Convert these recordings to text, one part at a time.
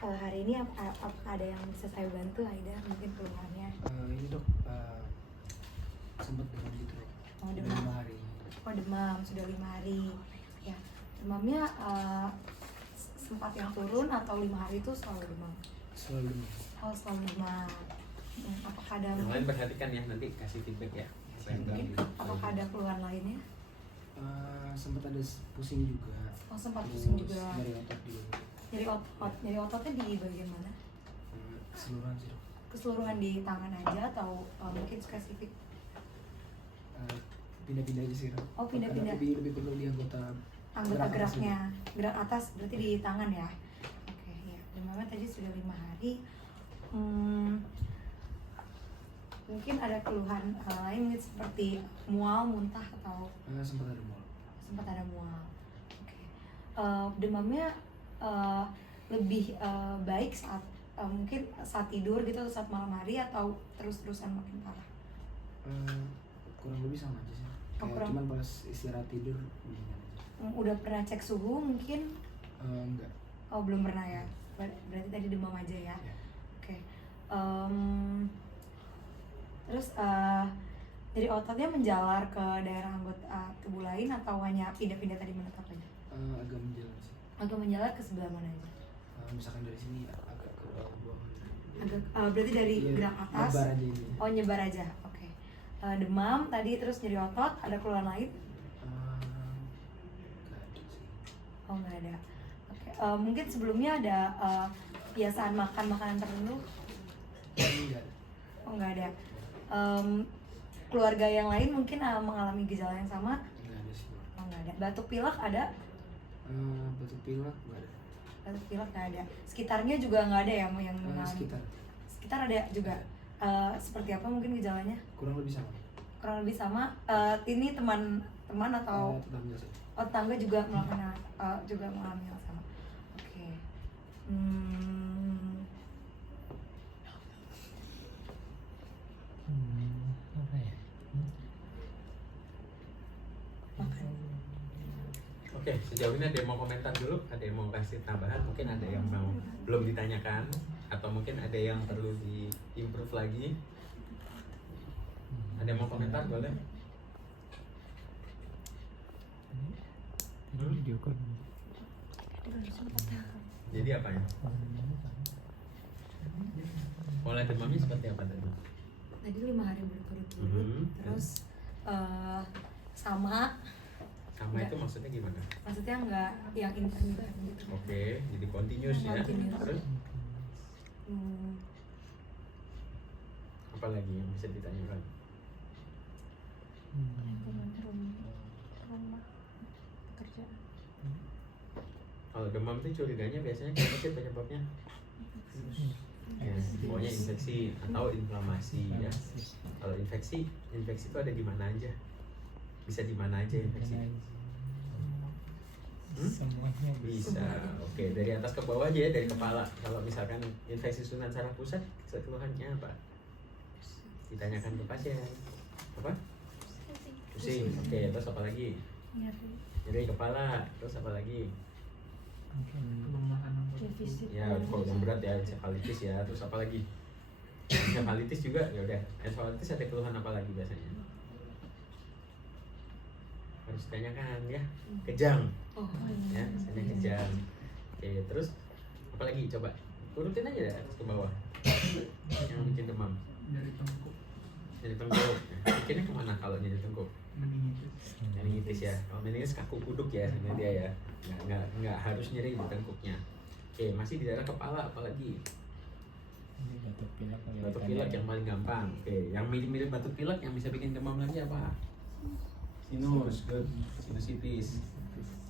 Hari ini apakah ada yang bisa saya bantu, Aida? Mungkin keluhannya. Ini dok, sempat demam gitu dok. Oh, Udah demam. 5 hari. Oh, demam sudah 5 hari. Ya, demamnya sempat yang turun atau 5 hari itu selalu demam? Selalu demam. Oh, selalu demam. Apakah ada Yang lain perhatikan ya, nanti kasih feedback ya. Apa yang mungkin terjadi. apakah ada keluhan lainnya? Sempat ada pusing juga. Oh, sempat Terus pusing juga. Dari otot juga. Nyeri ototnya di bagian mana? Keseluruhan sih dok. Keseluruhan di tangan aja atau mungkin spesifik? Pindah-pindah aja sih dok. Oh, pindah-pindah. Karena lebih perlu di anggota gerak Geraknya, gerak atas berarti di tangan ya. Oke, ya. Demamnya tadi sudah 5 hari. Mungkin ada keluhan lain mungkin seperti mual, muntah atau sempat ada mual. sempat ada mual. Oke. Demamnya lebih baik saat mungkin saat tidur gitu atau saat malam hari atau terus-terusan makin parah? Kurang lebih sama aja sih. Cuman pas istirahat tidur mendingan aja. Udah pernah cek suhu mungkin? Enggak. Oh, belum pernah ya. Berarti tadi demam aja ya. Ya. Oke. Terus dari ototnya menjalar ke daerah anggota tubuh lain atau hanya pindah-pindah tadi menetap aja? Agak menjalar sih. Agak menjalar ke sebelah mana aja? Misalkan dari sini agak ke bawah. Agak berarti dari gerak atas. Nyebar aja ini. Oh, nyebar aja. Oke. Demam tadi terus nyeri otot, ada keluhan lain? Nggak ada sih. Oh, nggak ada. Oke. Mungkin sebelumnya ada kebiasaan makan makanan tertentu? Enggak ada. Oh, nggak ada. Keluarga yang lain mungkin mengalami gejala yang sama? Nggak ada sih. Oh, nggak ada. Batuk pilek ada? Batuk pilek nggak ada. Batuk pilek nggak ada. Sekitarnya juga nggak ada ya yang mengalami? Sekitar ada juga. Seperti apa mungkin gejalanya? Kurang lebih sama. Kurang lebih sama. Ini teman atau Tetangga sih. tetangga juga melakukan juga mengalami yang sama. Oke. Apa ya? Oke, sejauh ini ada yang mau komentar dulu, ada yang mau kasih tambahan, mungkin ada yang mau belum ditanyakan, atau mungkin ada yang perlu di-improve lagi. Ada yang mau komentar, boleh? Video call. Jadi apa ya? Pola demamnya seperti apa tadi? Tadi 5 hari berturut-turut. Terus sama Sama itu maksudnya gimana? maksudnya nggak yang intermittent gitu. Oke, jadi continuous ya. Continuous. Terus apa lagi yang bisa ditanyakan? Rumah pekerjaan. Kalau demam itu curiganya biasanya apa sih penyebabnya? Ya, pokoknya infeksi atau inflamasi ya. Kalau infeksi itu ada di mana aja? Bisa di mana aja infeksi? Semuanya Bisa. Oke, dari atas ke bawah aja ya, dari kepala. Kalau misalkan infeksi susunan saraf pusat, keluhannya apa? Ditanyakan ke pasien. Apa? Pusing. Oke, terus apa lagi? Nyeri kepala. Terus apa lagi? Ya, kalau yang berat ya encefalitis ya. Terus apa lagi? Encefalitis juga ya udah. Encefalitis ada keluhan apa lagi biasanya? Harus ditanyakan ya. Kejang. Oh, Ya, misalnya kejang. Oke, terus apa lagi? Coba urutin aja dari atas ke bawah. Yang bikin demam. Dari tengkuk. Dari tengkuk. Nah, bikinnya kemana kalau nyeri tengkuk? Meningitis ya. Kalau meningitis kaku kuduk ya sebenarnya dia ya. Nggak harus nyeri di tengkuknya. Oke, masih di daerah kepala apalagi? Batuk pilek yang paling gampang. Oke, yang mirip-mirip batuk pilek yang bisa bikin demam lagi apa? Sinus, good. Sinusitis.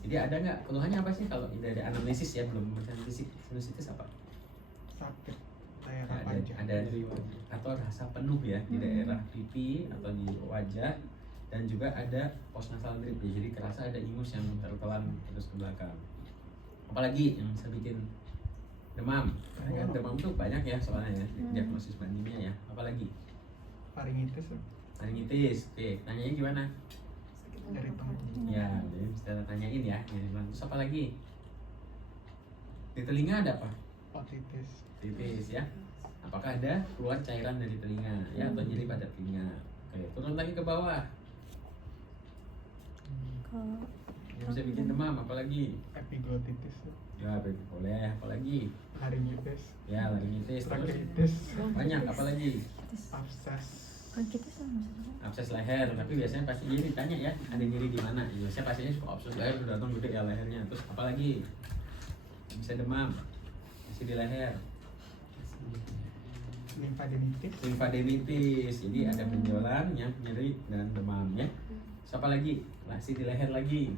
Jadi ada nggak keluhannya apa sih kalau dari anamnesis ya, belum anamnesis? Sinusitis apa? Sakit daerah wajah. Ada atau rasa penuh ya di daerah pipi atau di wajah, dan juga ada postnasal drip ya, jadi kerasa ada ingus yang tertelan terus ke belakang. Apalagi yang bisa bikin demam? Karena kan demam tuh banyak ya soalnya ya, diagnosis bandingnya ya. Apalagi? Faringitis Faringitis. Oke, tanyanya gimana? dari tengkuk. Ya, jadi bisa tanyain ya. Terus apa lagi? Di telinga ada apa? Otitis. Titis ya. Apakah ada keluar cairan dari telinga ya atau nyeri pada telinga? Oke, turun lagi ke bawah. Kalau Yang bisa bikin demam apalagi? Epiglotitis. Ya, boleh. Apalagi? Laringitis. Ya, laringitis. Terus Tracheitis. banyak apalagi? Abses. bronkitis sama maksudnya. Abses leher, tapi biasanya pasti jadi ditanya ya, ada nyeri di mana? Biasanya pastinya suka abses leher, udah datang gede ya lehernya. Terus apalagi? Bisa demam. Masih di leher. Limfadenitis. Limfadenitis, jadi ada benjolan yang nyeri dan demam ya. Siapa lagi? Masih di leher lagi.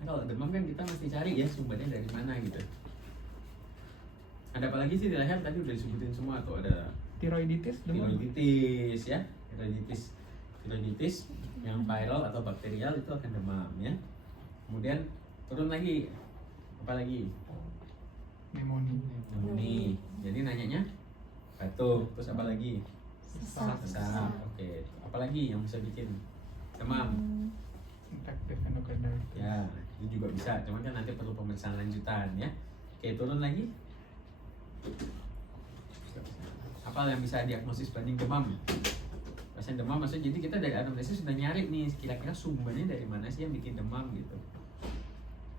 Nah, kalau demam kan kita mesti cari ya sumbernya dari mana gitu. Ada apa lagi sih di leher? Tadi udah disebutin semua tuh, ada Tiroiditis. Demam. tiroiditis ya, tiroiditis yang viral atau bakterial itu akan demam ya. Kemudian turun lagi, apa lagi? Pneumonia. Jadi nanyanya batuk, terus apa lagi? Sesak. Sesak. Oke, apalagi yang bisa bikin demam? Infektif endokarditis. Ya, itu juga bisa, cuman kan nanti perlu pemeriksaan lanjutan ya. Oke, turun lagi. Apa yang bisa diagnosis banding demam? Pasien demam maksudnya, jadi kita dari anamnesis sudah nyari nih kira-kira sumbernya dari mana sih yang bikin demam gitu.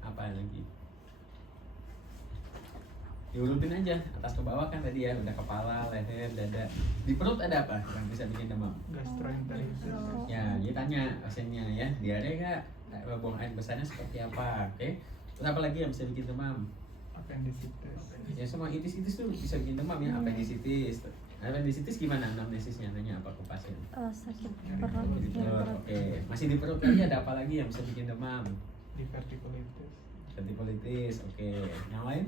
Apa lagi? Diurutin aja atas ke bawah kan tadi ya, udah kepala, leher, dada. Di perut ada apa yang bisa bikin demam? Gastroenteritis. Ya, dia tanya pasiennya ya, diare nggak? Buang air besarnya seperti apa? Oke. Terus apa lagi yang bisa bikin demam? Apendisitis. Ya semua itis-itis tuh bisa bikin demam ya, apendisitis. Apendisitis gimana anamnesisnya, nanya apa ke pasien? Sakit Nyeri perut, perut. Di nyeri perut, perut. oke. Masih di perut lagi ada apa lagi yang bisa bikin demam? Diverticulitis. Diverticulitis, oke. Yang lain?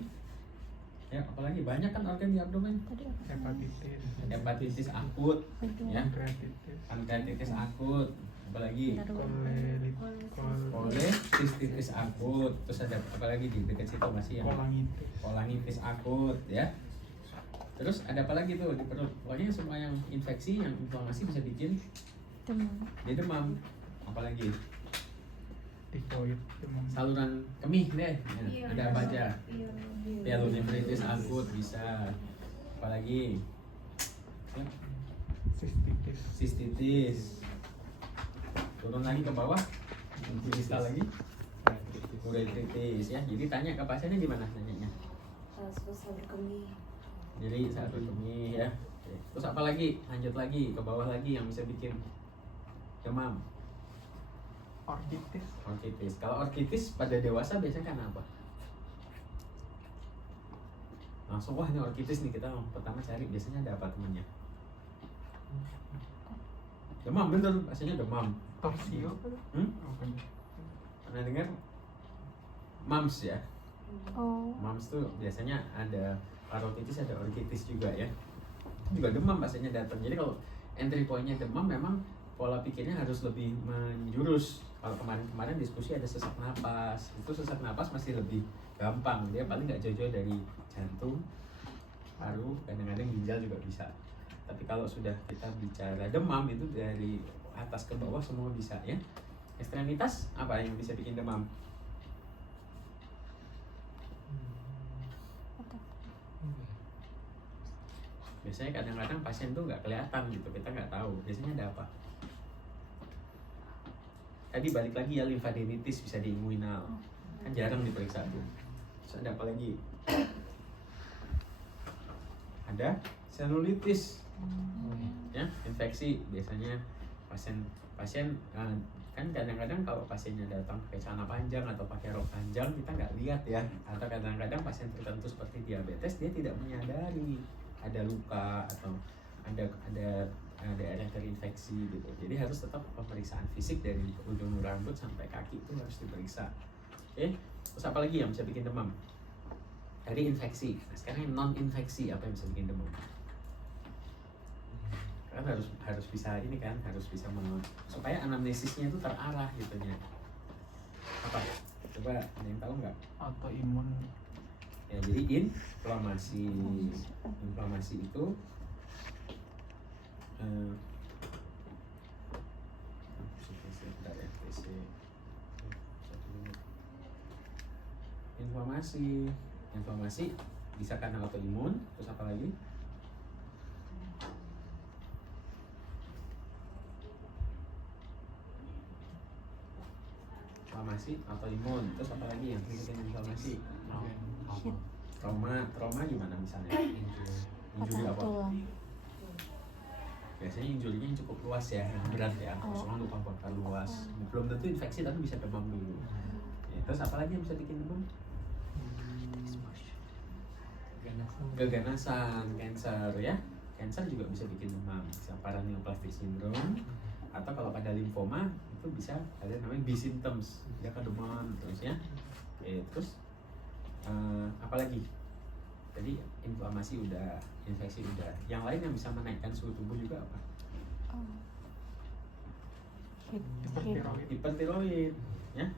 Ya, apalagi banyak kan organ di abdomen. Tadi apa? Hepatitis. Hepatitis akut, ya. Pankreatitis. Pankreatitis akut, apalagi kolesistitis akut. Terus ada apalagi di dekat situ masih yang Kolangitis. kolangitis akut, ya. Terus ada apa lagi tuh di perut? Pokoknya semua yang infeksi, yang inflamasi bisa bikin Demam. dia demam. Apalagi Tifoid. Demam. saluran kemih deh. Ya, Iya, ada apa aja? Iya. Pyelonefritis akut bisa. Apalagi ya, Sistitis. sistitis. Turun lagi ke bawah, bisa lagi uretritis ya. Jadi tanya ke pasiennya gimana nanyanya? Susah berkemih. Jadi saat berkemih ya. Oke. Terus apa lagi? Lanjut lagi ke bawah lagi yang bisa bikin demam. Orkitis. Orkitis. Kalau orkitis pada dewasa biasanya kan apa? Langsung wah ini orkitis nih, kita pertama cari biasanya ada apa temennya? Demam, bener, biasanya demam. Torsio. Hmm? Bukan. Pernah dengar? Mumps ya. Oh. Mumps tuh biasanya ada parotitis, ada orkitis juga ya. Juga demam biasanya datang. Jadi kalau entry point-nya demam, memang pola pikirnya harus lebih menjurus. Kalau kemarin-kemarin diskusi ada sesak napas, itu sesak napas masih lebih gampang. Dia paling nggak jauh-jauh dari jantung, paru, kadang-kadang ginjal juga bisa. Tapi kalau sudah kita bicara demam itu dari atas ke bawah semua bisa ya. Ekstremitas apa yang bisa bikin demam? Biasanya kadang-kadang pasien tuh nggak kelihatan gitu, kita nggak tahu. Biasanya ada apa? Tadi balik lagi ya, limfadenitis bisa di inguinal, kan jarang diperiksa tuh. Terus ada apa lagi? Ada selulitis, ya infeksi. Biasanya pasien kan kadang-kadang kalau pasiennya datang pakai celana panjang atau pakai rok panjang kita nggak lihat ya. Atau kadang-kadang pasien tertentu seperti diabetes dia tidak menyadari ada luka atau ada daerah terinfeksi gitu. Jadi harus tetap pemeriksaan fisik dari ujung rambut sampai kaki itu harus diperiksa. Oke. Terus apa lagi yang bisa bikin demam? Tadi infeksi. Nah, sekarang non infeksi apa yang bisa bikin demam? Kan harus bisa ini kan, harus bisa supaya anamnesisnya itu terarah gitunya. Apa? Coba ada yang tahu nggak? Autoimun. Ya, jadi inflamasi itu inflamasi bisa karena autoimun. Terus apa lagi? Inflamasi autoimun. Terus apa lagi yang bikin inflamasi? Trauma gimana misalnya? Injury Patah apa? tulang. Biasanya injurinya yang cukup luas ya, yang berat ya, kosongan luka bakar luas. Belum tentu infeksi tapi bisa demam dulu. Ya, terus apa lagi yang bisa bikin demam? Keganasan, cancer ya. Cancer juga bisa bikin demam, bisa paraneoplastic syndrome, atau kalau pada limfoma itu bisa ada namanya B symptoms, dia kan demam terus ya. Oke, terus apa lagi? Jadi inflamasi udah, infeksi udah. Yang lain yang bisa menaikkan suhu tubuh juga apa? Oh. Hipertiroid. Hipertiroid ya.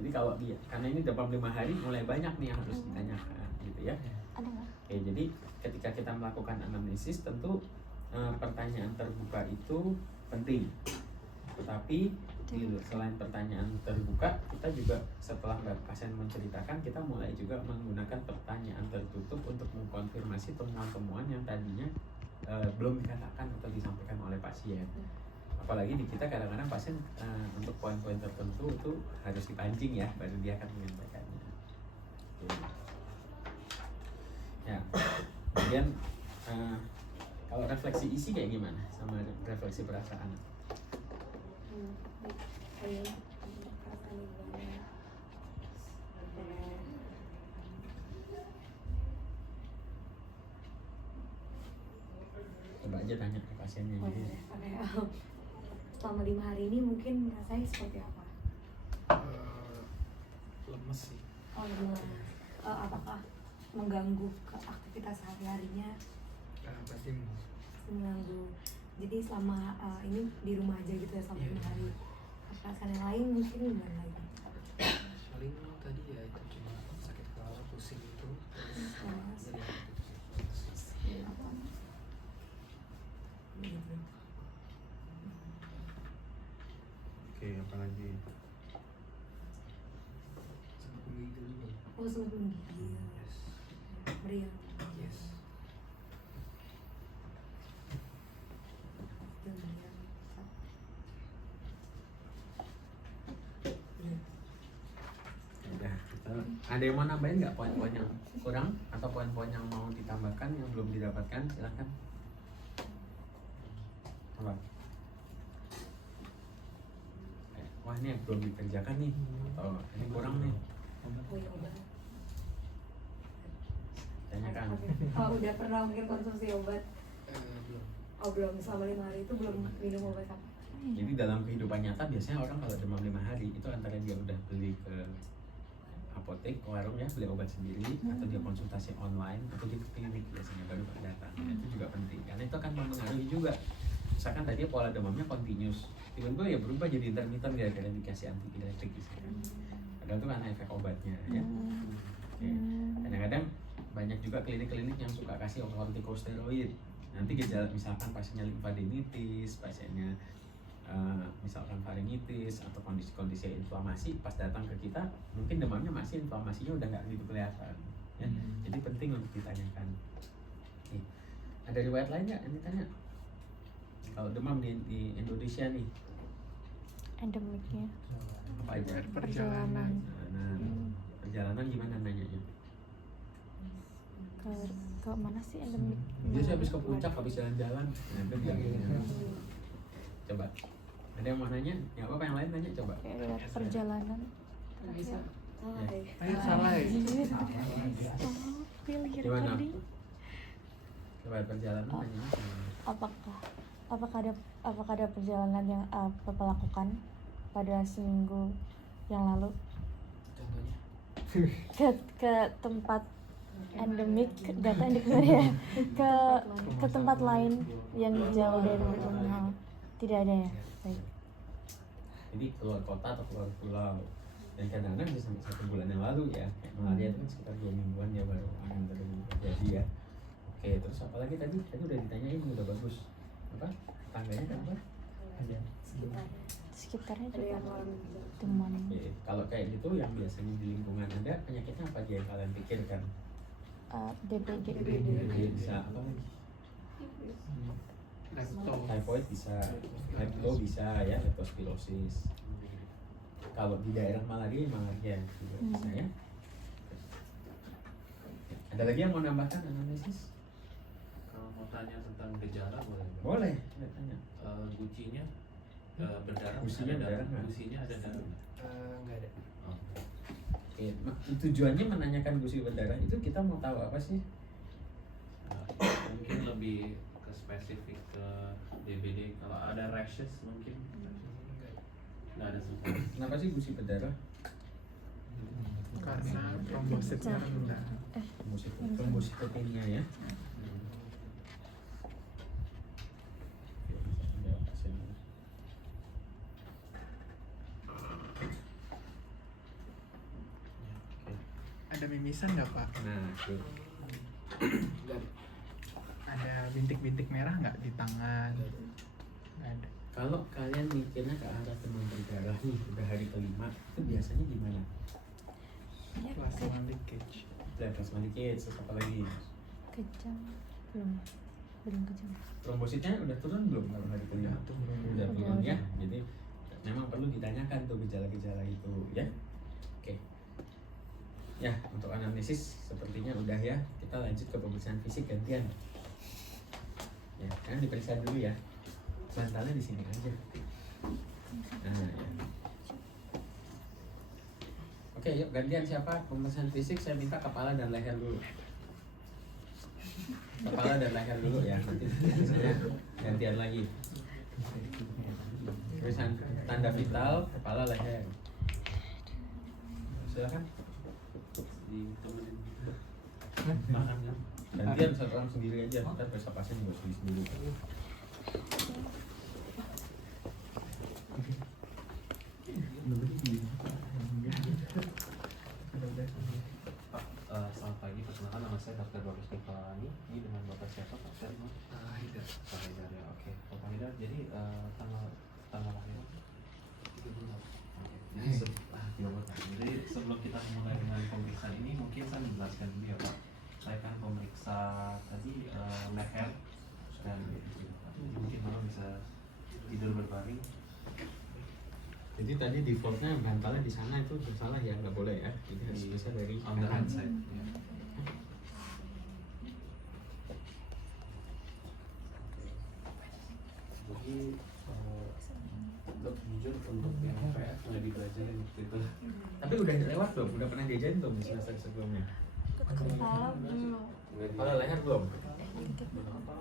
Jadi kalau dia, karena ini demam 5 hari mulai banyak nih yang harus ditanyakan gitu ya. Ada nggak? Oke, jadi ketika kita melakukan anamnesis tentu pertanyaan terbuka itu penting. Tetapi selain pertanyaan terbuka, kita juga setelah pasien menceritakan, kita mulai juga menggunakan pertanyaan tertutup untuk mengkonfirmasi temuan-temuan yang tadinya belum dikatakan atau disampaikan oleh pasien. Apalagi di kita kadang-kadang pasien untuk poin-poin tertentu itu harus dipancing ya, baru dia akan menyampaikannya. Oke. Ya, kemudian kalau refleksi isi kayak gimana sama refleksi perasaan? Coba aja tanya ke pasiennya. Oh, Jadi, ya. Selama 5 hari ini mungkin rasanya seperti apa? Lemes sih. Oh, lemas. Apakah mengganggu ke aktivitas sehari-harinya? Pasti Mengganggu. Jadi selama ini di rumah aja gitu ya selama 5 hari. Perasaan yang lain mungkin gimana lagi? paling tadi ya itu cuma sakit kepala, pusing itu, terus Lemas. jadi Apa? Gitu. Oke, apalagi? sempat menggigil juga. Oh, sempat menggigil. Yes. Meriang. Yes. Meriang. udah. Ada yang mau nambahin nggak poin-poin yang kurang atau poin-poin yang mau ditambahkan yang belum didapatkan? Silahkan. Apa? Wah, ini yang belum dikerjakan nih, atau ini kurang nih. Oh, ya udah. Tanyakan. Oh, udah pernah mungkin konsumsi obat? Belum. Oh, belum. Selama 5 hari itu belum minum obat apa? Jadi dalam kehidupan nyata biasanya orang kalau demam 5 hari itu antara dia udah beli ke apotek, ke warung ya, beli obat sendiri, atau dia konsultasi online, atau dia ke klinik biasanya baru datang. Nah, itu juga penting karena itu akan mempengaruhi juga. Misalkan tadi pola demamnya continuous, tiba-tiba ya berubah jadi intermittent gara-gara dikasih antipiretik misalkan. Padahal itu karena efek obatnya ya. Ya. Kadang-kadang banyak juga klinik-klinik yang suka kasih kortikosteroid. Nanti gejala misalkan pasiennya limfadenitis, pasiennya misalkan faringitis atau kondisi-kondisi inflamasi, pas datang ke kita mungkin demamnya masih, inflamasinya udah nggak gitu kelihatan ya. Jadi penting untuk ditanyakan. Nih, ada riwayat lain nggak yang ditanya? Kalau demam di Indonesia nih Endemiknya apa aja? perjalanan Nah, perjalanan gimana nanyanya? ke mana sih endemik? Biasa habis ke puncak, habis jalan-jalan. Nah, itu bilangnya. Coba, ada yang mau nanya? Ya apa yang lain nanya coba. Kayak riwayat perjalanan. Bisa. Salah Ya. ya. Ayo salah ya. Oh, pilih Gimana? tadi. Coba perjalanan nanya. Apakah ada perjalanan yang Bapak lakukan pada seminggu yang lalu Contohnya? ke tempat endemik, data endemik ya, ke tempat lain yang jauh dari rumah? Tidak ada ya. Baik. Jadi keluar kota atau keluar pulau. Dan kadang-kadang bisa sampai 1 bulan yang lalu ya. Kayak malaria itu kan sekitar 2 mingguan ya baru akan terjadi ya. Oke, terus apa lagi tadi? Tadi udah ditanyain, udah bagus. Apa? Tangganya kenapa? Ada. Sekitar. sekitarnya Ada juga yang mengalami gejala. demam. Oke, kalau kayak gitu yang biasanya di lingkungan Anda penyakitnya apa aja yang kalian pikirkan? DBD. Bisa apa lagi? Lepto. Typhoid bisa, lepto bisa ya, leptospirosis. Kalau di daerah malaria juga bisa ya. Ada lagi yang mau nambahkan anamnesis? Kalau mau tanya tentang gejala boleh nggak? Boleh, saya tanya. Gucinya berdarah, Gusinya ada berdarah nggak? gusinya ada darah nggak? Nggak ada. Oh. Oke, tujuannya menanyakan gusi berdarah itu kita mau tahu apa sih? Mungkin lebih ke spesifik ke DBD. Kalau ada rashes mungkin nggak ada semua. Kenapa sih gusi berdarah? Karena trombositnya rendah. Trombositopenia ya. Ada mimisan nggak Pak? Nah, itu. Ada bintik-bintik merah nggak di tangan? Nggak ada. Kalau kalian mikirnya ke arah demam berdarah nih udah hari kelima, itu biasanya gimana? Plasma leakage. Plasma leakage, terus apa lagi? Kejang. Belum kejang. Trombositnya udah turun belum kalau hari kelima? Udah turun ya. Jadi memang perlu ditanyakan tuh gejala-gejala itu ya. Oke. Ya, untuk anamnesis sepertinya udah ya. Kita lanjut ke pemeriksaan fisik gantian. Ya, kan diperiksa dulu ya. Bantalnya di sini aja. Nah, ya. Oke, yuk gantian siapa? Pemeriksaan fisik saya minta kepala dan leher dulu. Kepala dan leher dulu ya. Nanti saya gantian lagi. Pemeriksaan tanda vital, kepala, leher. Silakan. Ditemenin. Makan ya. Gantian satu orang sendiri aja. Ntar periksa pasien juga sendiri. Pak, selamat pagi. Perkenalkan nama saya Dr. Bagus Nikolani. Ini dengan Bapak siapa Pak? Saya Haidar. Pak Haidar ya. Oke. Bapak Haidar. Jadi tanggal lahir. Jadi sebelum kita mulai dengan pemeriksaan ini, mungkin saya menjelaskan dulu ya Pak. Saya kan pemeriksa tadi leher dan jadi mungkin Bapak bisa tidur berbaring. Jadi tadi defaultnya bantalnya di sana itu salah ya, nggak boleh ya. Jadi harus bisa dari On the hand side. Ya. Jadi untuk jujur untuk yang PF nggak dipelajarin waktu itu. Tapi udah lewat belum? Udah pernah diajarin belum di semester sebelumnya? Kepala belum. Kalau leher belum? Ada beberapa.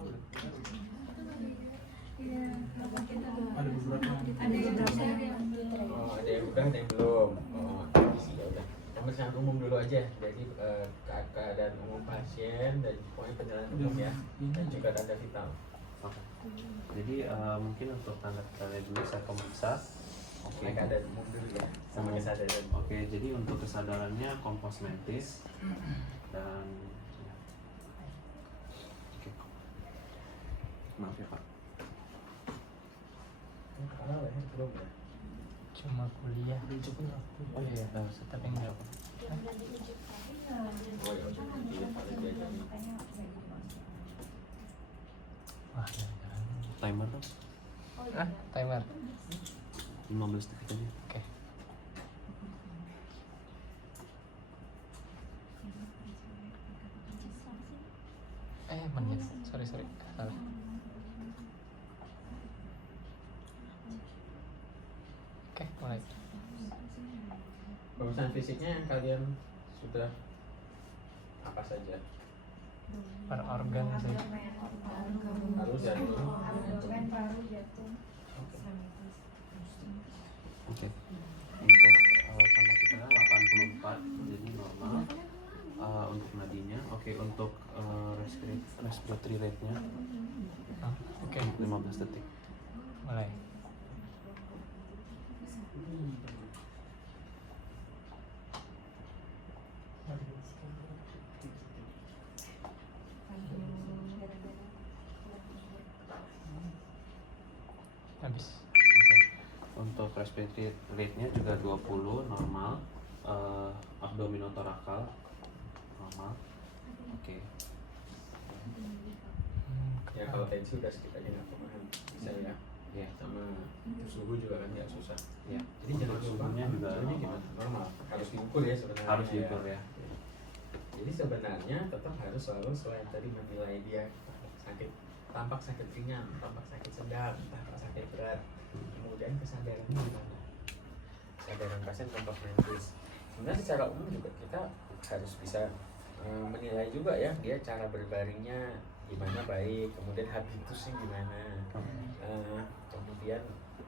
Oh, ada yang udah, ada yang belum. Oh, ya udah. Pemeriksaan umum dulu aja. Jadi keadaan umum pasien dan pokoknya penjelasan umum ya. Dan juga tanda vital. Oke. Jadi mungkin untuk tanda vitalnya dulu saya pemeriksa. Oke. Keadaan umum dulu ya. Sama kesadaran. Oke, jadi untuk kesadarannya kompos mentis dan ya. Oke. Maaf ya Pak. Kepala leher belum ya? Cuma kuliah. Oh iya, Tapi enggak. Oh ya udah. Jadi kalau diajarin. Wah, jangan. Timer dong. Timer. 15 detik aja. Oke. Menit. Sorry. Salah. Oke, mulai. Pemeriksaan fisiknya yang kalian sudah apa saja? Hmm. Per organ sih. Harus jantung. Oke. Untuk tanda vitalnya 84 jadi normal. Untuk nadinya, oke. Untuk respiratory rate-nya, Oke, 15 detik. mulai. Habis. Oke. Untuk respiratory rate-nya juga 20 normal, abdominotorakal normal. Oke. Ya kalau tensi udah sedikit aja nggak pemahaman bisa ya. Ya. Sama suhu juga kan nggak susah. Ya. Jadi jangan lupa Suhunya juga suhunya normal. gimana? Normal. Harus diukur ya sebenarnya. Harus diukur ya. Jadi sebenarnya tetap harus selalu selain tadi menilai dia sakit, tampak sakit ringan, tampak sakit sedang, tampak sakit berat, kemudian kesadaran gimana? Kesadaran pasien tampak mentis. Sebenarnya secara umum juga kita harus bisa menilai juga ya dia cara berbaringnya gimana baik, kemudian habitusnya gimana, kemudian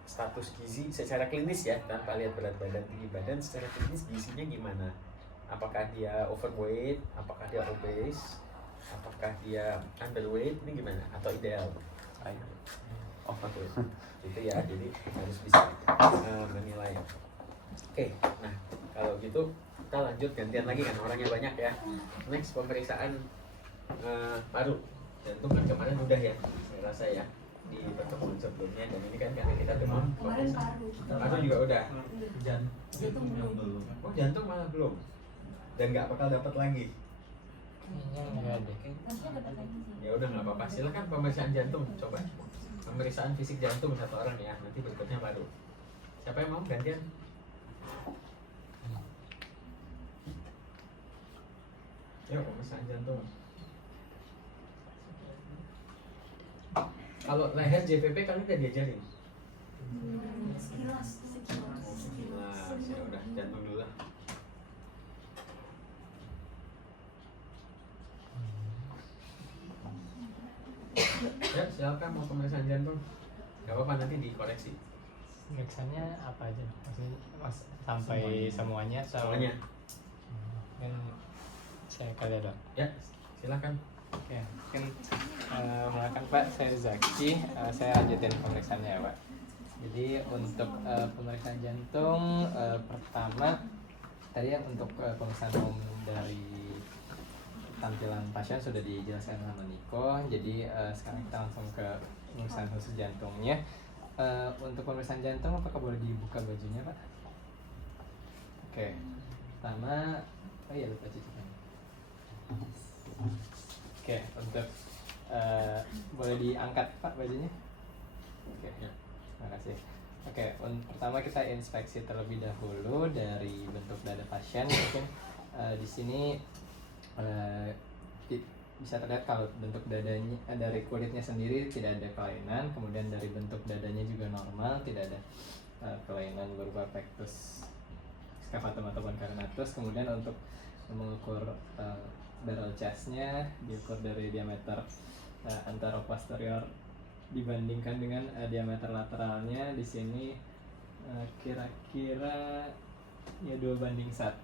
status gizi secara klinis ya tanpa lihat berat badan tinggi badan, secara klinis gizinya gimana? Apakah dia overweight, apakah dia obese, apakah dia underweight, ini gimana? Atau ideal? Overweight. Gitu ya, jadi harus bisa menilai. Oke, nah kalau gitu kita lanjut gantian lagi kan orangnya banyak ya. Next pemeriksaan paru. Jantung kan kemarin udah ya, saya rasa ya di pertemuan sebelumnya, dan ini kan karena kita demam. Kemarin paru. Paru juga udah. Jantung belum. Oh jantung malah belum. Dan nggak bakal dapat lagi. Enggak deh. Ya udah nggak apa-apa. Silakan pemeriksaan jantung coba. Pemeriksaan fisik jantung satu orang ya. Nanti berikutnya paru. Siapa yang mau gantian? Yuk pemeriksaan jantung. Kalau leher JPP kalian udah diajarin? Sekilas. Sekilas ya udah jantung dulu lah. Ya silakan mau pemeriksaan jantung. Gak apa-apa nanti dikoreksi. Periksanya apa aja? Maksudnya sampai semuanya atau- Semuanya. Kan saya kali dok. Ya silakan. Oke, mungkin silakan Pak, saya Zaki, saya lanjutin pemeriksaannya ya Pak. Jadi untuk pemeriksaan jantung pertama tadi ya untuk pemeriksaan umum dari tampilan pasien sudah dijelaskan sama Niko. Jadi sekarang kita langsung ke pemeriksaan khusus jantungnya. Untuk pemeriksaan jantung apakah boleh dibuka bajunya Pak? Oke, pertama, oh iya lupa cuci tangan. Oke, untuk boleh diangkat Pak bajunya? Oke, terima kasih. Oke, pertama kita inspeksi terlebih dahulu dari bentuk dada pasien. Mungkin di sini bisa terlihat kalau bentuk dadanya dari kulitnya sendiri tidak ada kelainan, kemudian dari bentuk dadanya juga normal, tidak ada kelainan berupa pectus scaphatum ataupun carinatus. Kemudian untuk mengukur barrel chestnya diukur dari diameter anteroposterior dibandingkan dengan diameter lateralnya. Di sini kira-kira ya 2:1.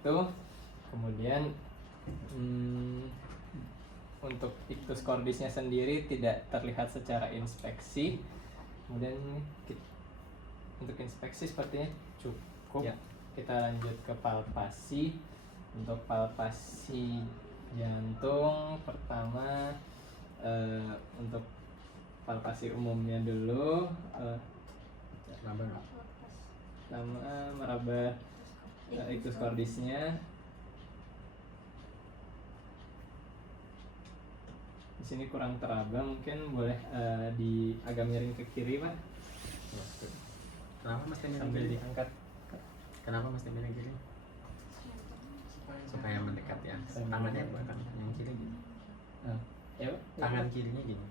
Kemudian untuk ictus cordisnya sendiri tidak terlihat secara inspeksi. Kemudian untuk inspeksi sepertinya cukup ya. Kita lanjut ke palpasi. Untuk palpasi jantung pertama untuk palpasi umumnya dulu, pertama meraba ictus cordisnya. Di sini kurang teraba, mungkin boleh agak miring ke kiri Pak. Kenapa mesti miring Sambil kiri? diangkat. Kenapa mesti miring kiri? Supaya mendekat ya. Tangannya belakang, yang kiri gini. Ya Pak. Tangan kirinya gini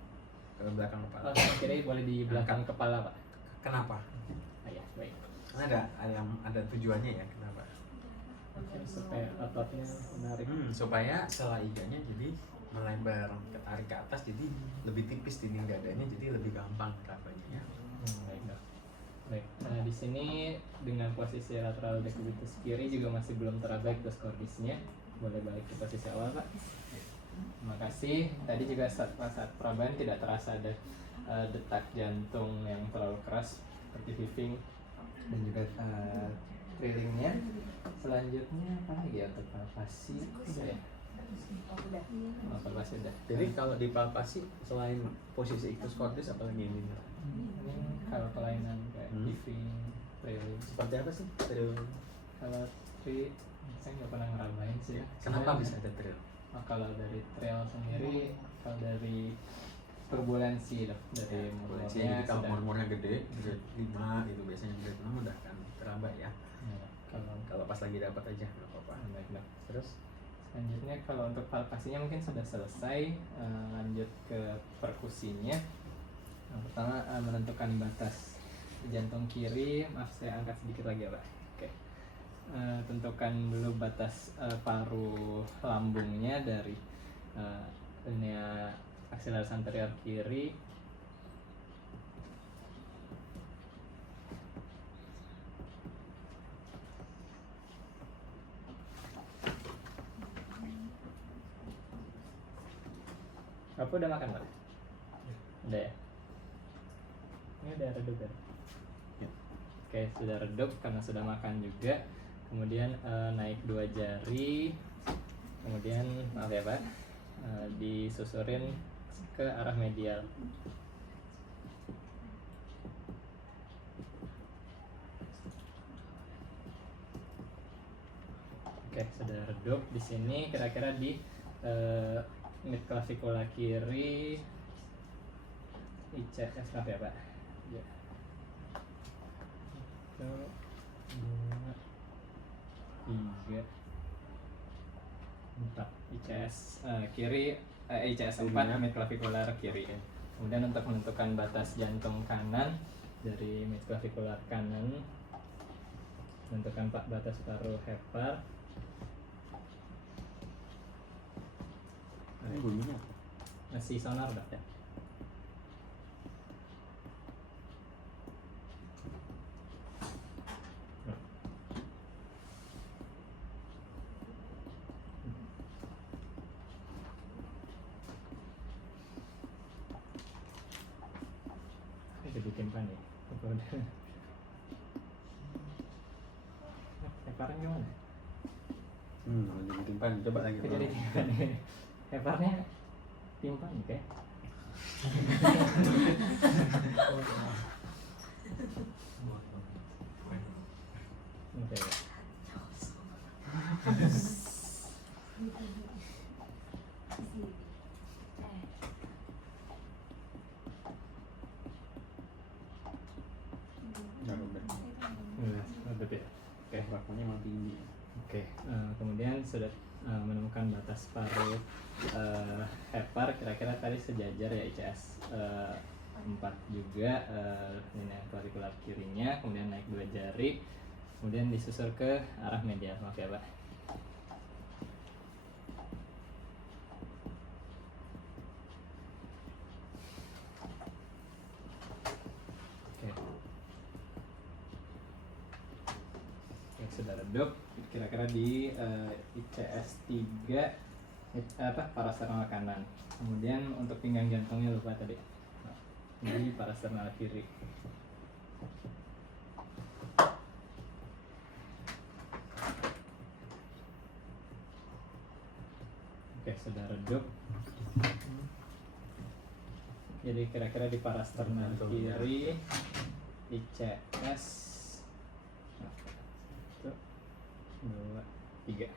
ke belakang kepala. Tangan kiri boleh di belakang kepala Pak. Kenapa? Ya baik. Ada tujuannya ya kenapa? Oke, supaya ototnya menarik. Supaya sela iganya jadi melebar, ketarik ke atas, jadi lebih tipis dinding dadanya, jadi lebih gampang rabanya ya. Baik dok. Baik. Nah di sini dengan posisi lateral decubitus kiri juga masih belum teraba ictus cordisnya. Boleh balik ke posisi awal Pak. Terima kasih. Tadi juga saat perabaan tidak terasa ada detak jantung yang terlalu keras seperti heaving dan juga trillingnya. Selanjutnya apa lagi ya untuk palpasi? Udah ya? Palpasi udah. Jadi kalau dipalpasi selain posisi ictus cordis apalagi yang ini? Ini kalau kelainan kayak heaving trail. Seperti apa sih trail? Kalau trail saya nggak pernah ngerabain sih ya. Kenapa Sebenarnya, bisa ada trail? kalau dari trail sendiri, kalau dari turbulensi loh, dari Jadi kalau sedang- murmurnya gede, grade 5 itu biasanya grade 6 udah kan terlambat ya. Ya, kalau Kalau pas lagi dapat aja nggak apa-apa. baik. Terus selanjutnya kalau untuk palpasinya mungkin sudah selesai. Lanjut ke perkusinya. Yang pertama menentukan batas jantung kiri. Maaf saya angkat sedikit lagi ya Pak. Oke. Tentukan dulu batas paru lambungnya dari linea axillaris anterior kiri. Bapak udah makan Pak? Udah ya? Ini udah redup ya? Ya. Oke, sudah redup karena sudah makan juga. Kemudian naik 2 jari. Kemudian maaf ya Pak, disusurin ke arah medial. Oke, sudah redup. Di sini kira-kira di mid clavicular kiri, ICS maaf ya Pak. Ya. 1, 2, 3, 4 ICS kiri, ICS 4 mid clavicular kiri. Kemudian untuk menentukan batas jantung kanan dari mid clavicular kanan, menentukan batas paru hepar. Ini bunyinya apa? Masih sonar Dok ya? Ini bikin panik. Heparan gimana? Lagi ditimpan, coba lagi. Jadi heparnya timpan ya? Oke. Lebih ya. Oke. Bakunya emang tinggi. Oke, kemudian sudah menemukan batas paru hepar kira-kira tadi sejajar ya ICS 4 juga, linea clavicular kirinya, kemudian naik 2 jari, kemudian disusur ke arah medial. Maaf ya Pak. Oke. Yang sudah redup kira-kira di ICS 3 parasternal kanan. Kemudian untuk pinggang jantungnya lupa tadi. Di parasternal kiri. Oke, sudah redup. Jadi kira-kira di parasternal kiri ICS 1, 2, 3.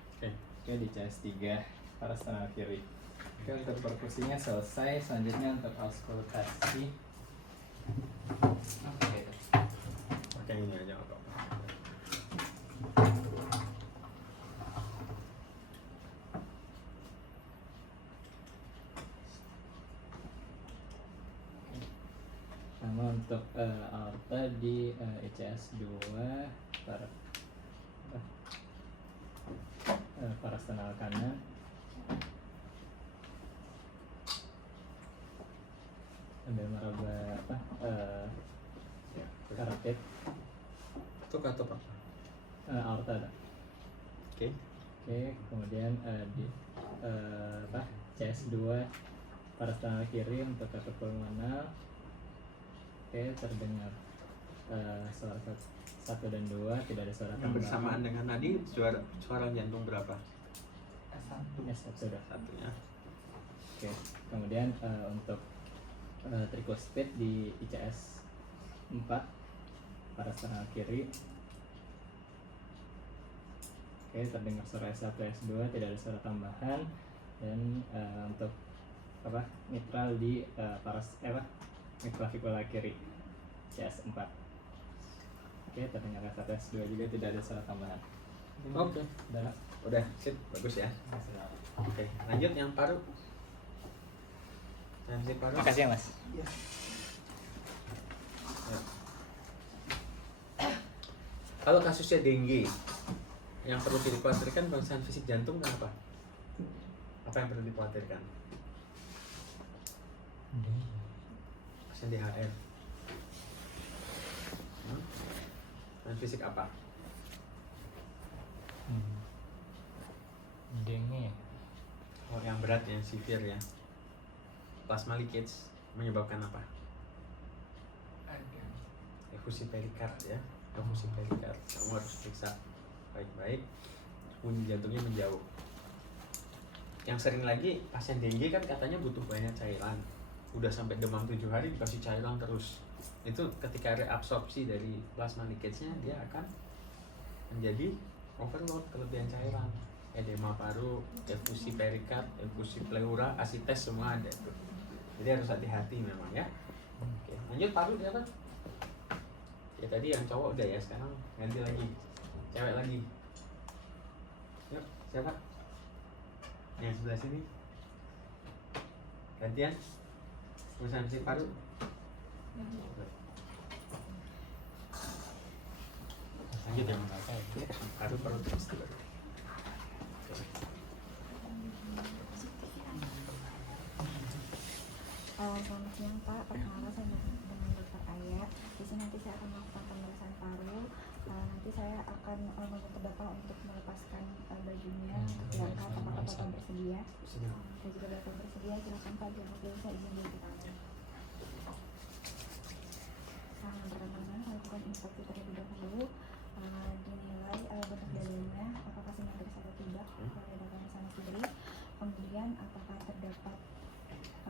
Oke, di ICS 3 parasternal kiri. Oke, untuk perkusinya selesai. Selanjutnya untuk auskultasi. Oke. Pakai ini aja nggak apa-apa. Sama untuk aorta di ICS 2 parasternal kanan. Sambil meraba karotid Itu kata apa? aorta ada. Oke. Oke, kemudian di CS2 parasternal kiri untuk kartu pulmonal. Oke, terdengar suara 1 dan 2, tidak ada suara Yang tambahan. bersamaan dengan tadi suara jantung berapa? S1 sudah. Satunya. Oke, kemudian untuk tricuspid di ICS 4 paras tengah kiri. Oke, terdengar suara S1, S2, tidak ada suara tambahan. Dan untuk mitral di mitral kiri CS4. Oke, terdengar S1, S2 juga, tidak ada suara tambahan. Oke. Udah, sip, bagus ya. Oke, lanjut yang paru. Transisi paru. Makasih ya Mas. Kalau kasusnya dengue, yang perlu dikhawatirkan pemeriksaan fisik jantung kenapa? Apa yang perlu dikhawatirkan? Pasien DHR. Dan fisik apa? Dengue. Oh, yang berat, yang severe ya. Plasma leakage menyebabkan apa? Efusi perikard ya. Efusi perikard. Kamu harus periksa baik-baik. Bunyi jantungnya menjauh. Yang sering lagi pasien dengue kan katanya butuh banyak cairan. Udah sampai demam 7 hari dikasih cairan terus. Itu ketika reabsorpsi dari plasma leakage-nya dia akan menjadi overload, kelebihan cairan. Edema paru, efusi perikard, efusi pleura, asites semua ada itu. Jadi harus hati-hati memang ya. Oke, lanjut paru dia apa? Ya tadi yang cowok udah ya, sekarang ganti lagi. Cewek lagi. Yuk, siapa? Yang sebelah sini. Gantian. Urusan si paru. Lanjut ya, paru terus dulu. Selamat siang Pak, perkenalkan saya dengan Dr. Aya. Di sini nanti saya akan melakukan pemeriksaan paru. Nanti saya akan meminta Bapak untuk melepaskan bajunya untuk diangkat. Apakah Bapak bersedia? Dan jika Bapak bersedia, silakan Pak, jawab dulu, saya izin dulu. Pertama-tama saya lakukan inspeksi terlebih dahulu. Dinilai bentuk dadanya, apakah simetris atau tidak, oleh Bapak sana sendiri. Kemudian apakah terdapat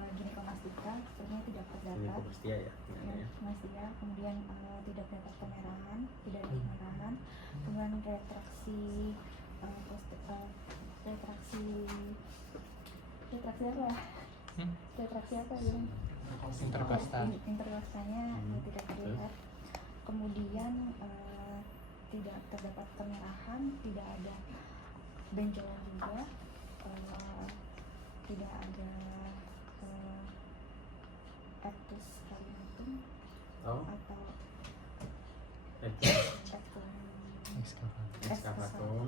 ginekologistika, sebenarnya tidak terdapat. Ginekologistika, kemudian tidak terdapat kemerahan, tidak ada kemerahan. Kemudian retraksi apa ya? Retraksi apa ya? Interkostanya tidak terlihat. Kemudian tidak terdapat kemerahan, tidak ada benjolan juga, tidak ada eptus kalimatum atau excavatum,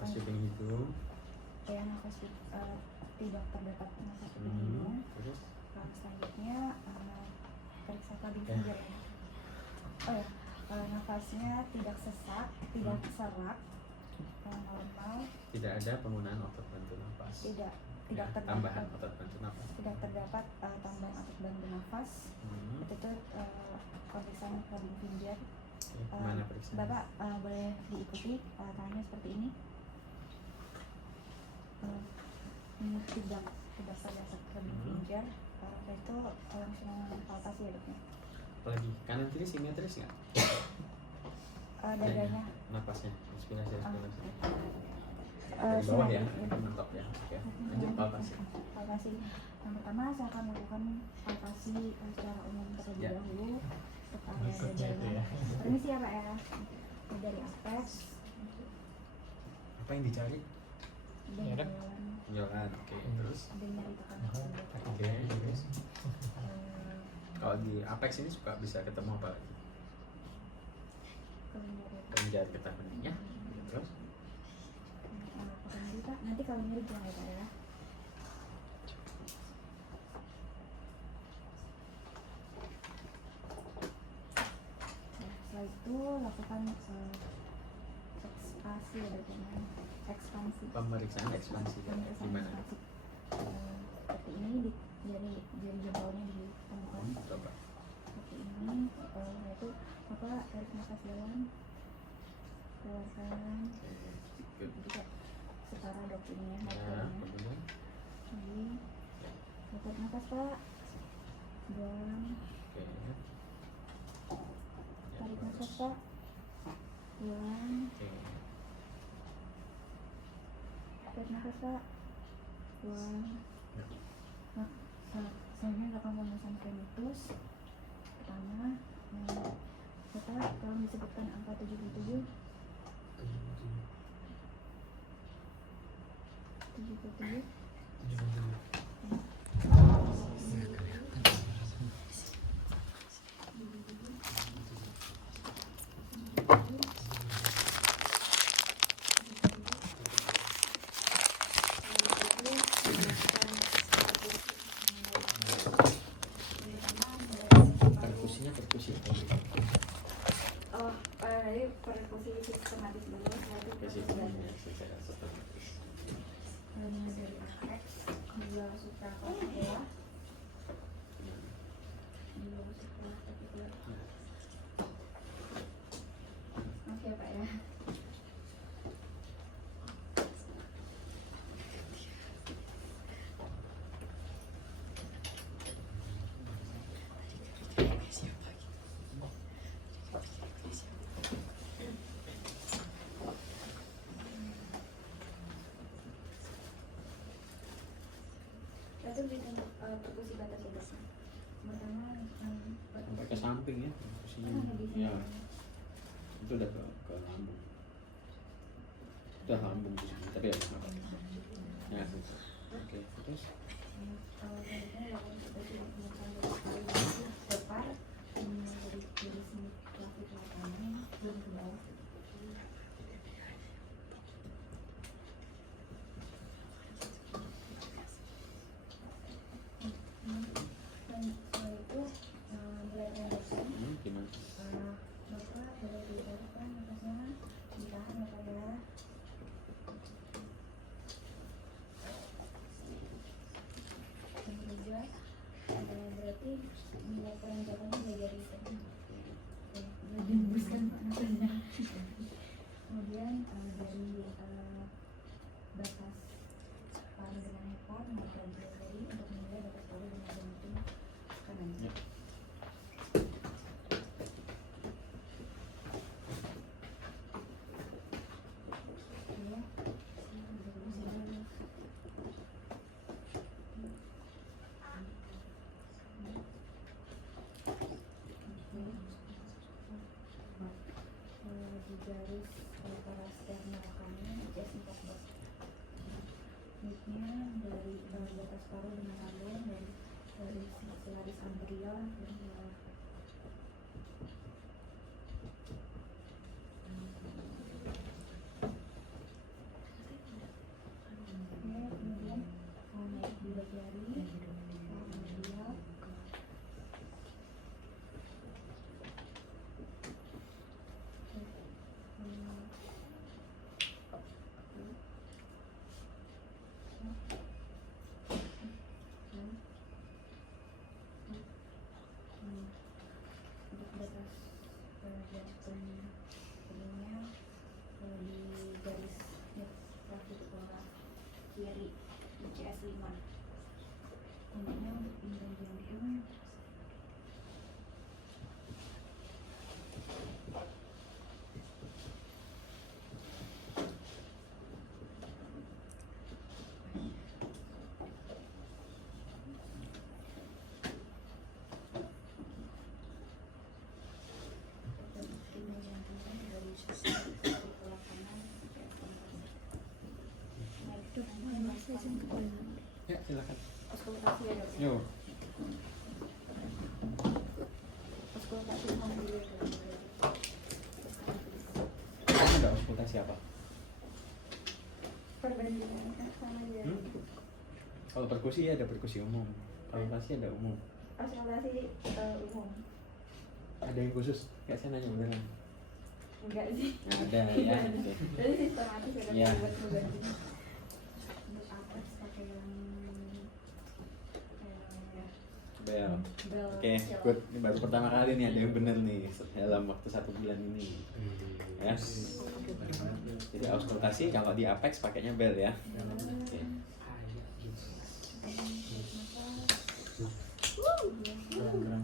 Pas kuping hidung. ya nafas tidak terdapat nafas kuping hidung. Selanjutnya periksa tabung pinggir ya. Oh ya, nafasnya tidak sesak, tidak serak, normal. Tidak ada penggunaan otot bantu nafas. Tidak terdapat tambahan otot bantu nafas. Tidak terdapat tambahan otot bantu nafas. Itu pemeriksaan tabung pinggir. Mana periksa? Bapak boleh diikuti tangannya seperti ini. Tidak terdapat tabung pinggir. Itu langsung palpasi ya doknya. Apalagi kanan kiri simetris nggak? Dadanya. Napasnya, inspirasi ekspirasi. Dari bawah ya, mentok ya. Oke. Lanjut palpasi. Palpasi. Yang pertama saya akan melakukan palpasi secara umum terlebih dahulu untuk area dadanya. Permisi ya Pak ya. Dari apex. Apa yang dicari? Benjolan. Oke. Terus? Nyeri tekanan. Oke. Terus? Kalau di apex ini suka bisa ketemu apa lagi? Kelenjar getah beningnya. Terus? Nanti kalau nyeri bilang ya Pak ya. Setelah itu lakukan ekspansi ya dokumen. Ekspansi. Pemeriksaan ekspansi. Gimana? Seperti ini jari jempolnya ditemukan. Coba. Seperti ini. Itu Bapak tarik nafas dalam, keluarkan. Bisa setara dok ini ya. Kemudian. Lagi tarik nafas Pak. Buang. Oke. nafas Pak, buang, tarik nafas Pak, buang. Nah, selanjutnya dilakukan pemanasan klinikus. Pertama, Bapak tolong disebutkan angka 77. 77. Perkusinya perkusi. Oh, dari perkusi sistematis dulu, yaitu perkusi dari apex, dua supracortical, dua supracortical. Oke Pak ya. Itu bikin perkusi batas atasnya. Pertama, Sampai ke samping ya perkusinya. Ya. Itu udah ke lambung. Udah lambung di sini, tapi ya kenapa? Ya. Oke, terus kalau tadinya lakukan seperti menggunakan dari separ dari kiri sini plastik lapangan dan ke bawah. Dan setelah itu belajar dosen. gimana? Bapak boleh dilakukan nafasnya, ditahan Bapak ya. Juga berarti nilai perancakannya udah dari tadi. Udah dihembuskan Pak nafasnya. Kemudian dari batas paru dengan hepar maupun dari untuk menilai batas paru dengan jantung kanan. Ya. Di garis parasternal kanan CS14. Midnya dari batas paru dengan lambung dari selaris anterior ke bawah. Kemudian naik dua jari medial. Untuk batas jantung kedua di garis plastik bawah kiri di CS5. Kemudian untuk pinggang jantung dari sisi sebelah kanan Ya, silakan. auskultasi ya dok. Yo. Auskultasi mobil Kamu ada konsultasi apa? perbandingan sama aja. Kalau perkusi ada perkusi umum. Kalau pasti ada umum. Auskultasi umum. Ada yang khusus? Kayak saya nanya beneran. Enggak sih. Ada ya. Oke. Jadi sistematis ya Iya. buat membanding. Untuk apa pakai yang Bel. bel Oke, shell. good. Ini baru pertama kali nih ada yang bener nih dalam waktu 1 bulan ini. Ya. Jadi auskultasi kalau di Apex pakainya bel ya. Oke. Keren.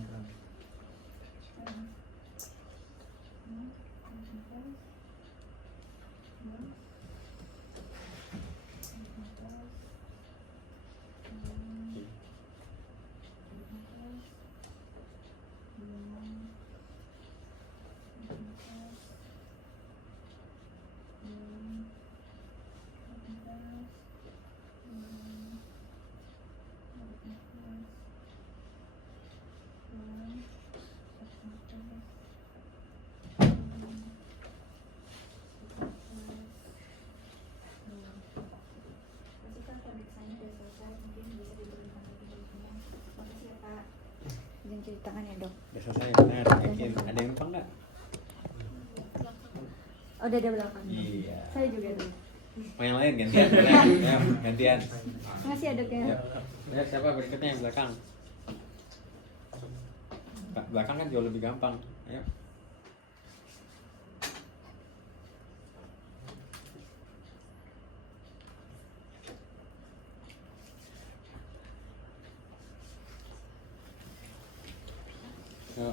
di tangan ya dok. Udah selesai, benar. Yakin. Ada yang numpang nggak? Oh dada belakang. Iya. Saya juga dok. Mau yang lain gantian, boleh. Ya, gantian. Makasih ya dok ya. Ya. Ya, siapa berikutnya yang belakang? Belakang kan jauh lebih gampang. Ayo. Yuk.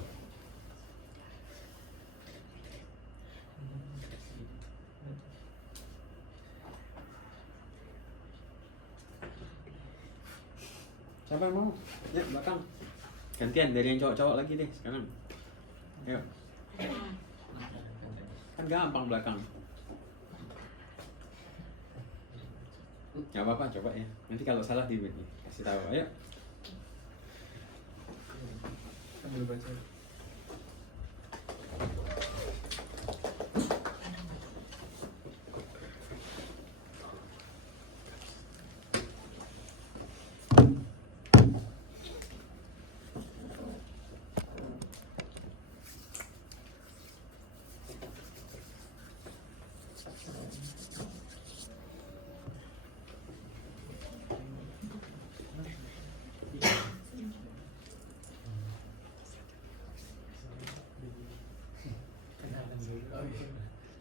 Siapa yang mau? Ya, belakang. Gantian dari yang cowok-cowok lagi deh sekarang. Ayo. Kan gampang belakang. Gak apa-apa, coba ya. Nanti kalau salah kasih tahu. Ayo. Sambil baca.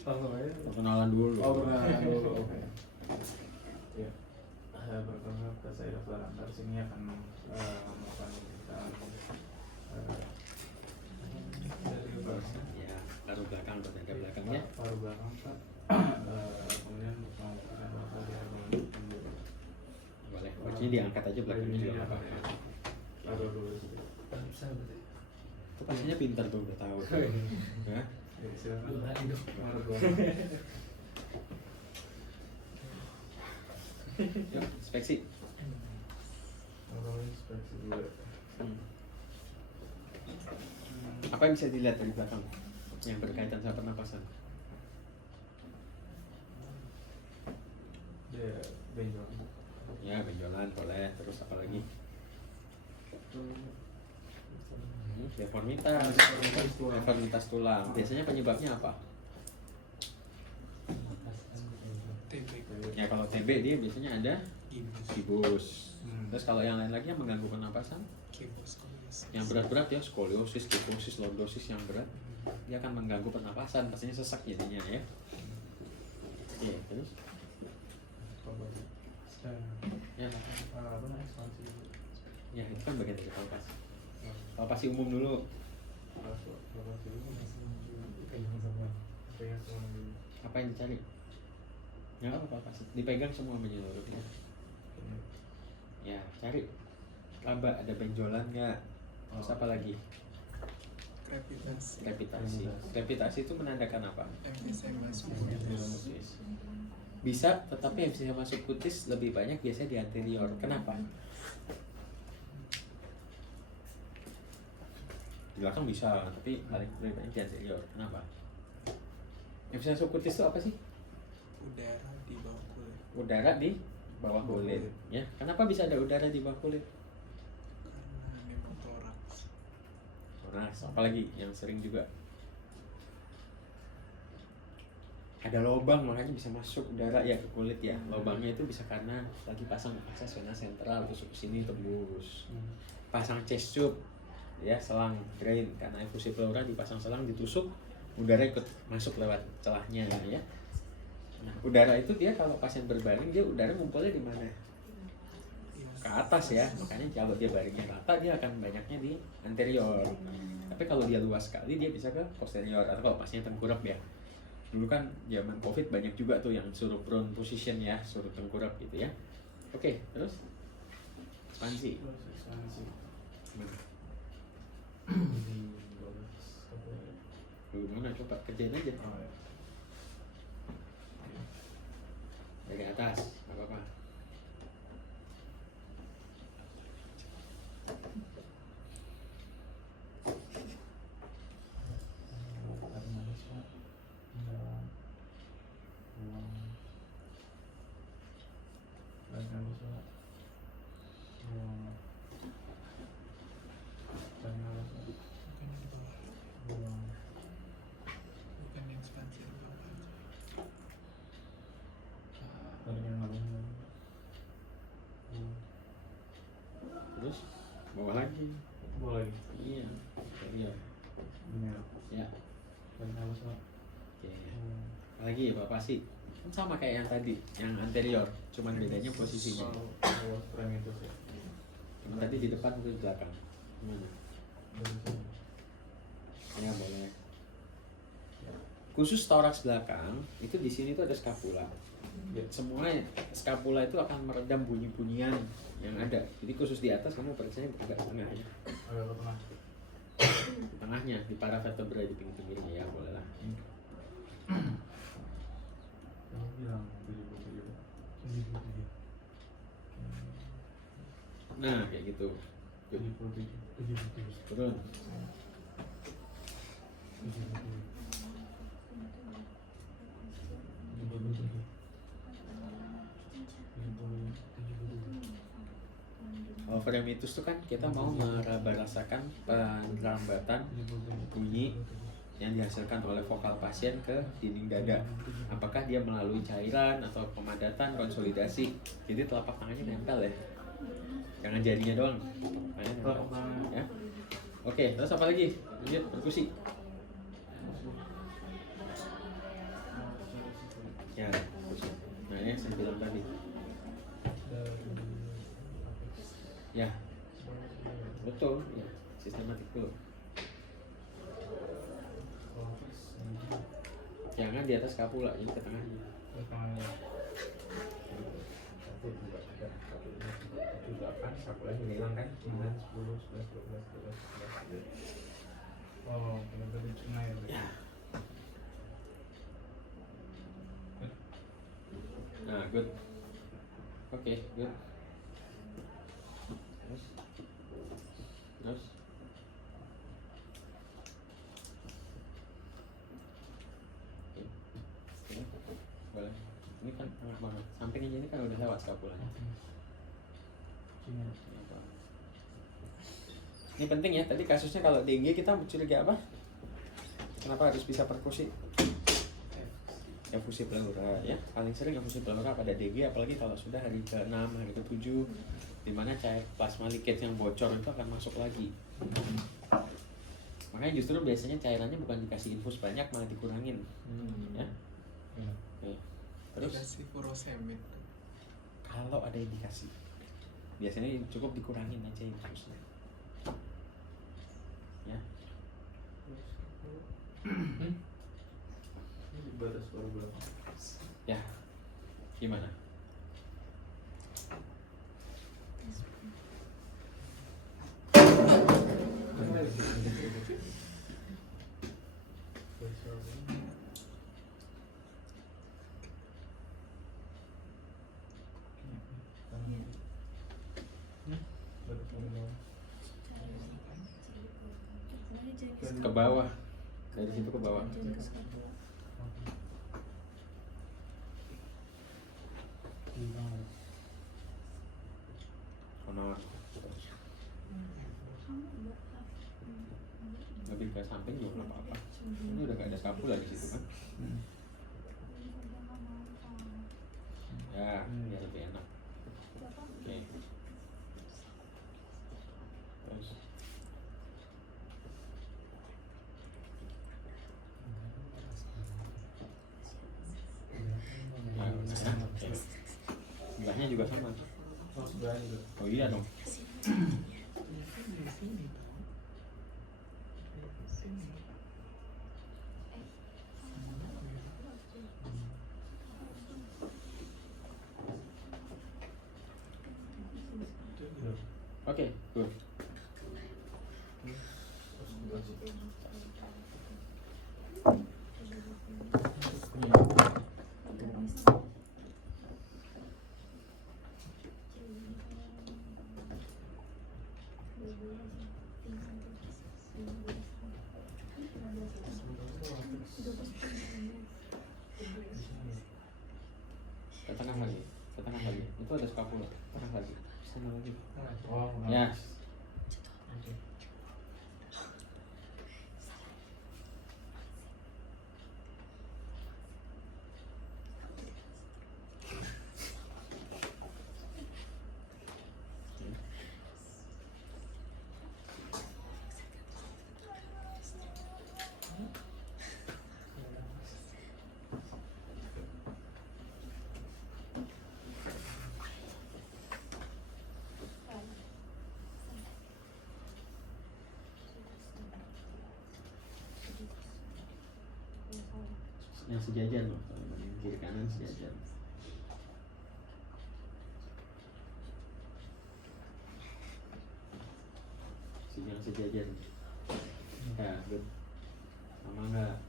Langsung aja. Perkenalan dulu. Oh, perkenalan dulu. Oke. Ya. Pertama saya Daftar Antar sini akan melakukan pemeriksaan dari belakang. Ya, taruh belakang, ada belakangnya. Paru belakang Pak. Kemudian melakukan apa dia Boleh. Wajahnya diangkat aja belakangnya juga nggak apa-apa. taruh dulu sih. Itu pastinya pintar tuh, udah tahu. Ya. Ya, silakan. Paru belakang. Yuk, inspeksi. Inspeksi dulu. Apa yang bisa dilihat dari belakang yang berkaitan sama pernapasan? Dia benjol. Ya, benjolan boleh. Terus apa lagi? Deformitas tulang. Biasanya penyebabnya apa? Ya kalau TB dia biasanya ada kibus. Terus kalau yang lain lagi yang mengganggu pernapasan? Yang berat-berat ya skoliosis, kifosis, lordosis yang berat, dia akan mengganggu pernapasan, pastinya sesak jadinya ya. Oke, terus? Ya, ya itu kan bagian dari palpasi. Palpasi umum dulu. Apa yang dicari? Ya apa palpasi? Dipegang semua menyeluruhnya. Ya, cari laba, ada benjolan nggak? Terus apa lagi? Krepitasi itu menandakan apa? Bisa, tetapi yang bisa masuk kutis lebih banyak biasanya di anterior. Kenapa? Di belakang bisa, tapi paling lebih banyak di anterior. Kenapa? Yang bisa masuk kutis itu apa sih? Udara di bawah kulit. Udara di bawah kulit. Ya, kenapa bisa ada udara di bawah kulit? Karena pneumotoraks. Apalagi yang sering juga ada lubang, makanya bisa masuk udara ya ke kulit ya. Lubangnya itu bisa karena lagi pasang akses vena sentral, tusuk ke sini tembus. Pasang chest tube ya, selang drain, karena infusi pleura dipasang selang, ditusuk, udara ikut masuk lewat celahnya ya. Nah, udara itu dia kalau pasien berbaring, dia udara ngumpulnya di mana? Ke atas ya, makanya kalau dia baringnya rata dia akan banyaknya di anterior. Tapi kalau dia luas sekali dia bisa ke posterior, atau kalau pasien tengkurap ya. Dulu kan zaman covid banyak juga tuh yang suruh prone position ya, suruh tengkurap gitu ya. Oke, terus ekspansi. Mana coba kerjain aja. Dari atas, nggak apa-apa. bawah lagi. Bawah lagi. Iya, anterior. Benar. Ya. Dan apa sih? Oke. Lagi Bapak sih. Kan sama kayak yang tadi, yang anterior, cuman bedanya posisinya. Bawah frame itu sih. Yang tadi di depan itu di belakang. Gimana? Dari sini. Ya boleh. Khusus toraks belakang itu di sini tuh ada skapula. Ya, semua skapula itu akan meredam bunyi-bunyian yang ada. Jadi khusus di atas kamu periksa agak tengah ya. Agak ke tengah. Di tengahnya, di para vertebrae di pinggir-pinggirnya ya boleh lah. Kamu bilang 77. Nah kayak gitu. Good. 77. Turun. Fremitus itu kan kita mau merasakan pengerambatan bunyi yang dihasilkan oleh vokal pasien ke dinding dada. Apakah dia melalui cairan atau pemadatan, konsolidasi. Jadi telapak tangannya nempel ya. Jangan jarinya doang. Tangannya nempel. Ya. Oke, terus apa lagi? Lanjut perkusi. Ya, perkusi. Nah, ini yang saya bilang tadi. Ya, betul. Ya, sistematik dulu. Jangan di atas kapula, ini ke tengahnya. Ke tengahnya. 1, 2, 3, 4, 5, 6, 7, 8. Kapulanya hilang kan? 9, 10, 11, 12, 13, 14. Oh, benar-benar di tengah ya. Nah, good. Oke, good. Terus boleh. Ini kan enak banget. Samping aja ini kan udah lewat skapulanya. Ini penting ya. Tadi kasusnya kalau dengue kita curiga apa? Kenapa harus bisa perkusi? Efusi pleura ya. Paling sering efusi pleura pada dengue, apalagi kalau sudah hari ke-6, hari ke-7, di mana cair plasma liquid yang bocor itu akan masuk lagi. Makanya justru biasanya cairannya bukan dikasih infus banyak, malah dikurangin. Ya. Oke. Terus Dikasih furosemid. kalau ada indikasi, biasanya cukup dikurangin aja infusnya. Ya. Ini batas baru berapa? Ya. Gimana? Ke bawah. Dari situ ke bawah. Honor. Lebih ke samping juga nggak apa-apa. Ini udah gak ada skapula di situ kan? Ya, biar lebih enak. Oke. Terus. Nah, oke. Sebelahnya juga sama. Oh, sebelahnya juga. Oh iya dong. Oke, good. Ke tengah lagi, ke tengah lagi. Itu ada skapula. Tengah lagi. Sana lagi. Oh, Ya. Oke. yang sejajar loh, yang kiri kanan sejajar. Yang sejajar. Ya, good. Sama enggak?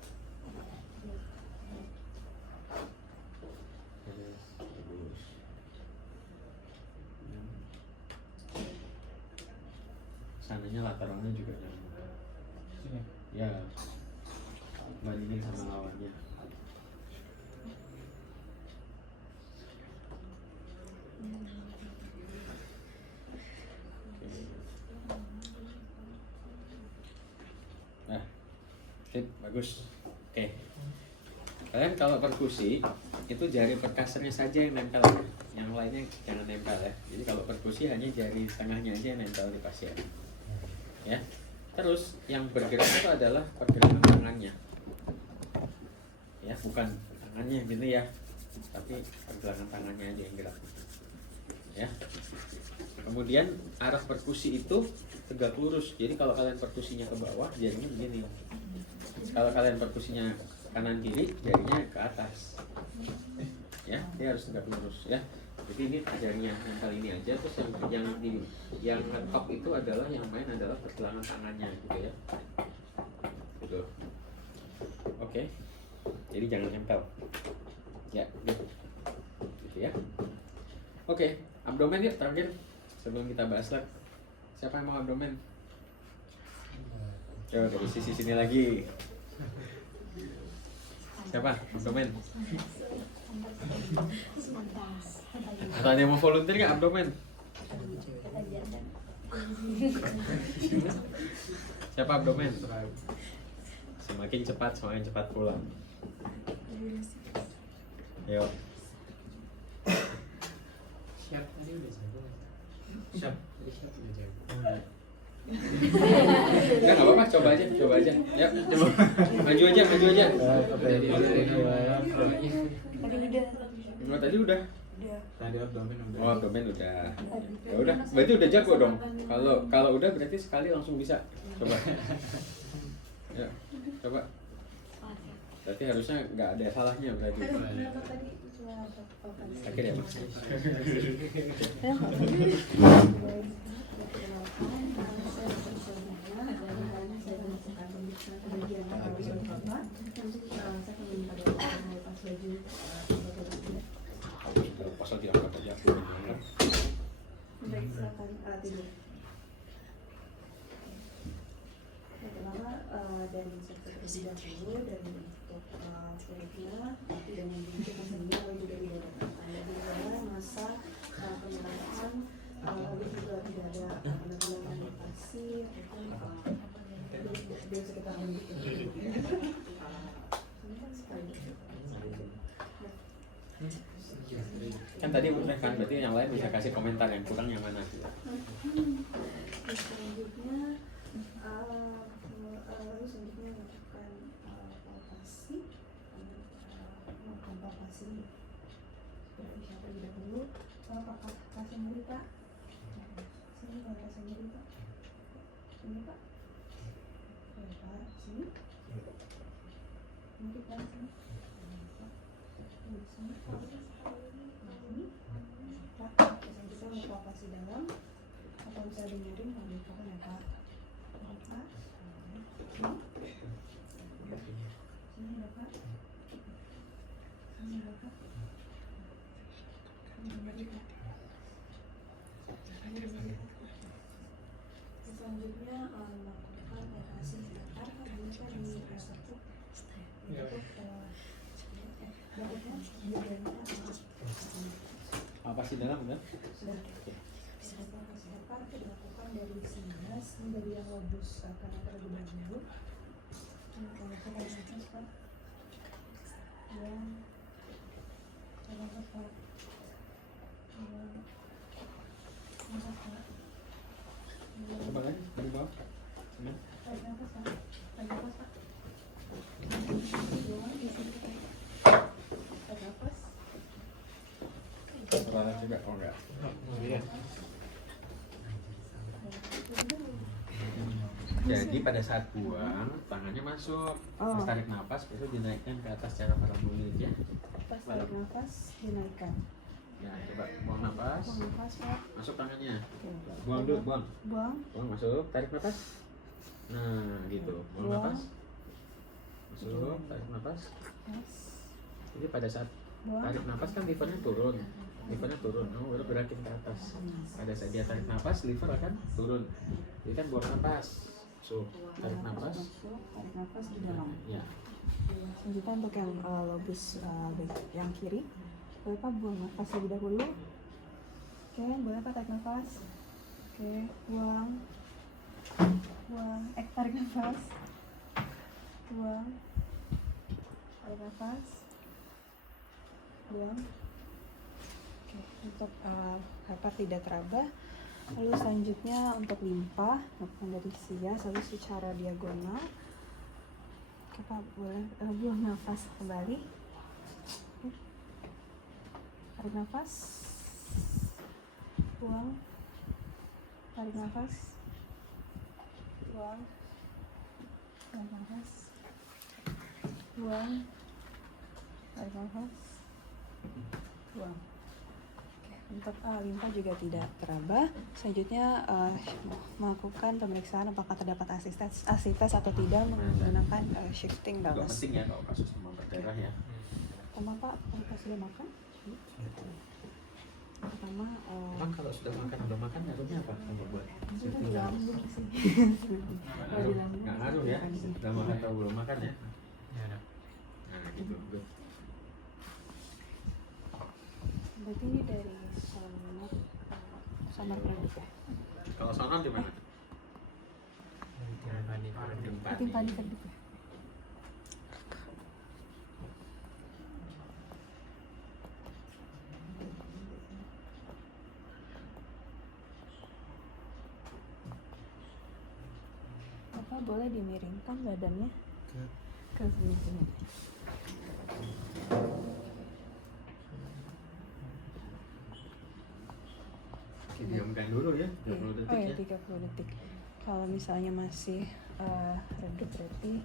Yes, bagus. Sananya latarnya juga jangan lupa. Ya, bandingin sama lawannya. Nah, sip, bagus. Oke. Kalian kalau perkusi itu jari perkasernya saja yang nempel, yang lainnya jangan nempel ya. Jadi kalau perkusi hanya jari tengahnya aja yang nempel di pasien. Ya. Terus yang bergerak itu adalah pergerakan tangannya. Ya, bukan tangannya gitu ya. Tapi pergerakan tangannya aja yang gerak. Ya. Kemudian arah perkusi itu tegak lurus. Jadi kalau kalian perkusinya ke bawah, jarinya begini. Kalau kalian perkusinya kanan kiri, jarinya ke atas. Ya, dia harus tegak lurus ya. Jadi ini jarinya yang kali ini aja, terus yang top itu adalah yang main adalah pergelangan tangannya gitu ya. Gitu. Oke. Jadi jangan nempel. Ya, gitu. Gitu ya. Oke, abdomen yuk terakhir sebelum kita bahas lagi. Siapa yang mau abdomen? Coba dari sisi sini lagi. Siapa? Abdomen. Atau ada yang mau volunteer nggak abdomen? Siapa abdomen? Semakin cepat pulang. Yuk. Siap tadi udah jago. Siap. Tadi siap udah jago. Enggak apa-apa, coba aja. Yuk, coba. Maju aja. Tadi udah. Tadi abdomen udah. Oh, abdomen udah. Ya udah, berarti udah jago dong. Kalau udah berarti sekali langsung bisa. Coba. Ya, coba. Berarti harusnya nggak ada salahnya berarti. Akhir ya, Mas. Pasal diangkat aja. Baik, silakan tidur. Pertama dari instruksi terlebih dahulu dari untuk kulitnya dengan bentuk hasilnya lalu juga tidak ada tanda gejala masa penyerahan lalu juga tidak ada penampilan iritasi ataupun dia sekitar Kan tadi udah kan, berarti yang lain bisa kasih komentar yang kurang yang mana gitu. Selanjutnya melakukan palpasi seperti terlebih dahulu. Apakah kasih nyeri Pak? Sini kalau kasih nyeri Pak. Ini Pak. Oke Pak, sini. Ini Pak, sini. Sini Pak. Ini Pak. Selanjutnya mau palpasi dalam. Atau bisa dengerin kalau dibutuhkan ya Pak. Pak. Sini ya Pak. Sini ya Pak. Selanjutnya melakukan operasi sebentar karena di tersebut Apa sih dalam udah? sudah operasi sebentar dilakukan dari sinus dari yang lobus karena terlebih dahulu. Kalau kita Pak yang Pak Coba lagi dari bawah. Sana. tarik nafas Pak. Tarik nafas Pak. Tarik nafas. Terlalu juga, oh enggak. Iya. Jadi pada saat buang, tangannya masuk. Oh. Pas tarik nafas, itu dinaikkan ke atas secara parabolik ya. Pas tarik nafas dinaikkan. Ya, coba buang nafas. Buang nafas, Pak. Masuk tangannya. Oke. Buang dulu, buang. Buang. Buang masuk, tarik nafas. Nah, gitu. Buang Buang. nafas. Masuk, tarik nafas. Yes. Jadi pada saat Buang. tarik nafas kan livernya turun. Livernya turun, kamu baru gerakin ke atas. Pada saat dia tarik nafas, liver akan turun. Jadi kan buang nafas. So, tarik nafas. Masuk, tarik nafas di dalam. Ya. Selanjutnya untuk yang lobus yang kiri, boleh Pak buang nafas lebih dahulu. Oke, boleh Pak tarik nafas. Oke, buang. Buang. Tarik nafas. Buang. Tarik nafas. Buang. Oke, untuk hyper tidak teraba. Lalu selanjutnya untuk limpa, melakukan dari sia selalu secara diagonal. Oke Pak, boleh buang nafas kembali. Oke. Tarik nafas. Buang. Tarik nafas. Buang. Tarik nafas. Buang. Tarik nafas. Buang. Oke, untuk limpa juga tidak teraba. Selanjutnya melakukan pemeriksaan apakah terdapat asites atau tidak menggunakan shifting Agak balance. penting ya kalau kasus demam berdarah ya. Pertama Pak, apakah sudah makan? Pertama, Emang kalau sudah makan ngaruhnya apa kamu buat? nggak Nggak ngaruh ya, sudah makan atau belum makan ya? Nah gitu. Good. berarti ini dari Samar Pradip ya? Kalau sonon di mana? Timpani Pradip ya? Bapak boleh dimiringkan badannya ke sini. Diamkan dulu ya, 30 detik Oh ya, ya. 30 detik. Kalau misalnya masih redup berarti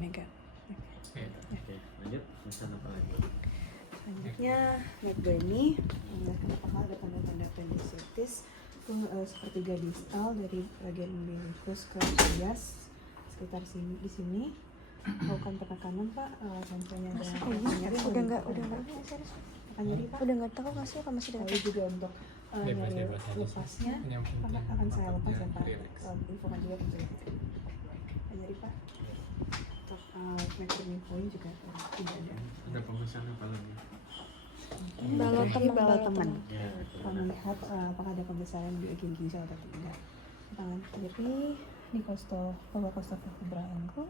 negatif. Oke, lanjut. Pesan apa lagi? Selanjutnya Matt Bernie menandakan apakah ada tanda-tanda appendicitis itu sepertiga distal dari bagian umbilicus ke tibias sekitar sini di sini. Lakukan penekanan Pak, contohnya ada nyeri. Udah nggak akan nyeri Pak. udah nggak tahu nggak sih apa masih ada? Lalu juga untuk nyeri lepasnya akan saya lepas ya Pak. Infokan juga untuk itu. Nyeri Pak. Untuk measuring point juga tidak ada. Ada pemeriksaan apa lagi? Balo teman. Ya, Melihat apakah ada pembesaran di bagian ginjal atau tidak. Tangan kiri di bawah kostal vertebral ankle.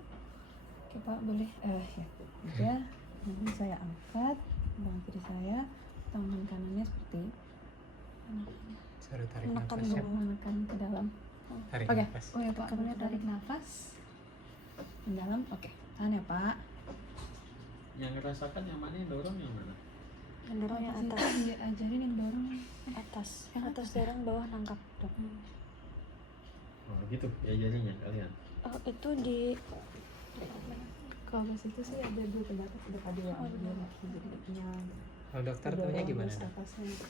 Oke Pak, boleh ya. Juga nanti saya angkat tangan kiri saya, tangan kanannya seperti Suruh tarik Menekan nafas ya. menekan ke dalam. Tarik Oke. nafas. Oh ya Pak, boleh tarik nafas ke dalam. Oke, tahan ya Pak. Yang ngerasakan yang mana, yang dorong yang mana? Yang dorong yang atas, Diajarin yang dorong. atas, yang atas dorong, bawah nangkap dok. Oh gitu, diajarinnya kalian. Oh itu di Kalau ke situ sih ada dua pendapat, ada dua jadinya. Kalau dokter taunya gimana dok?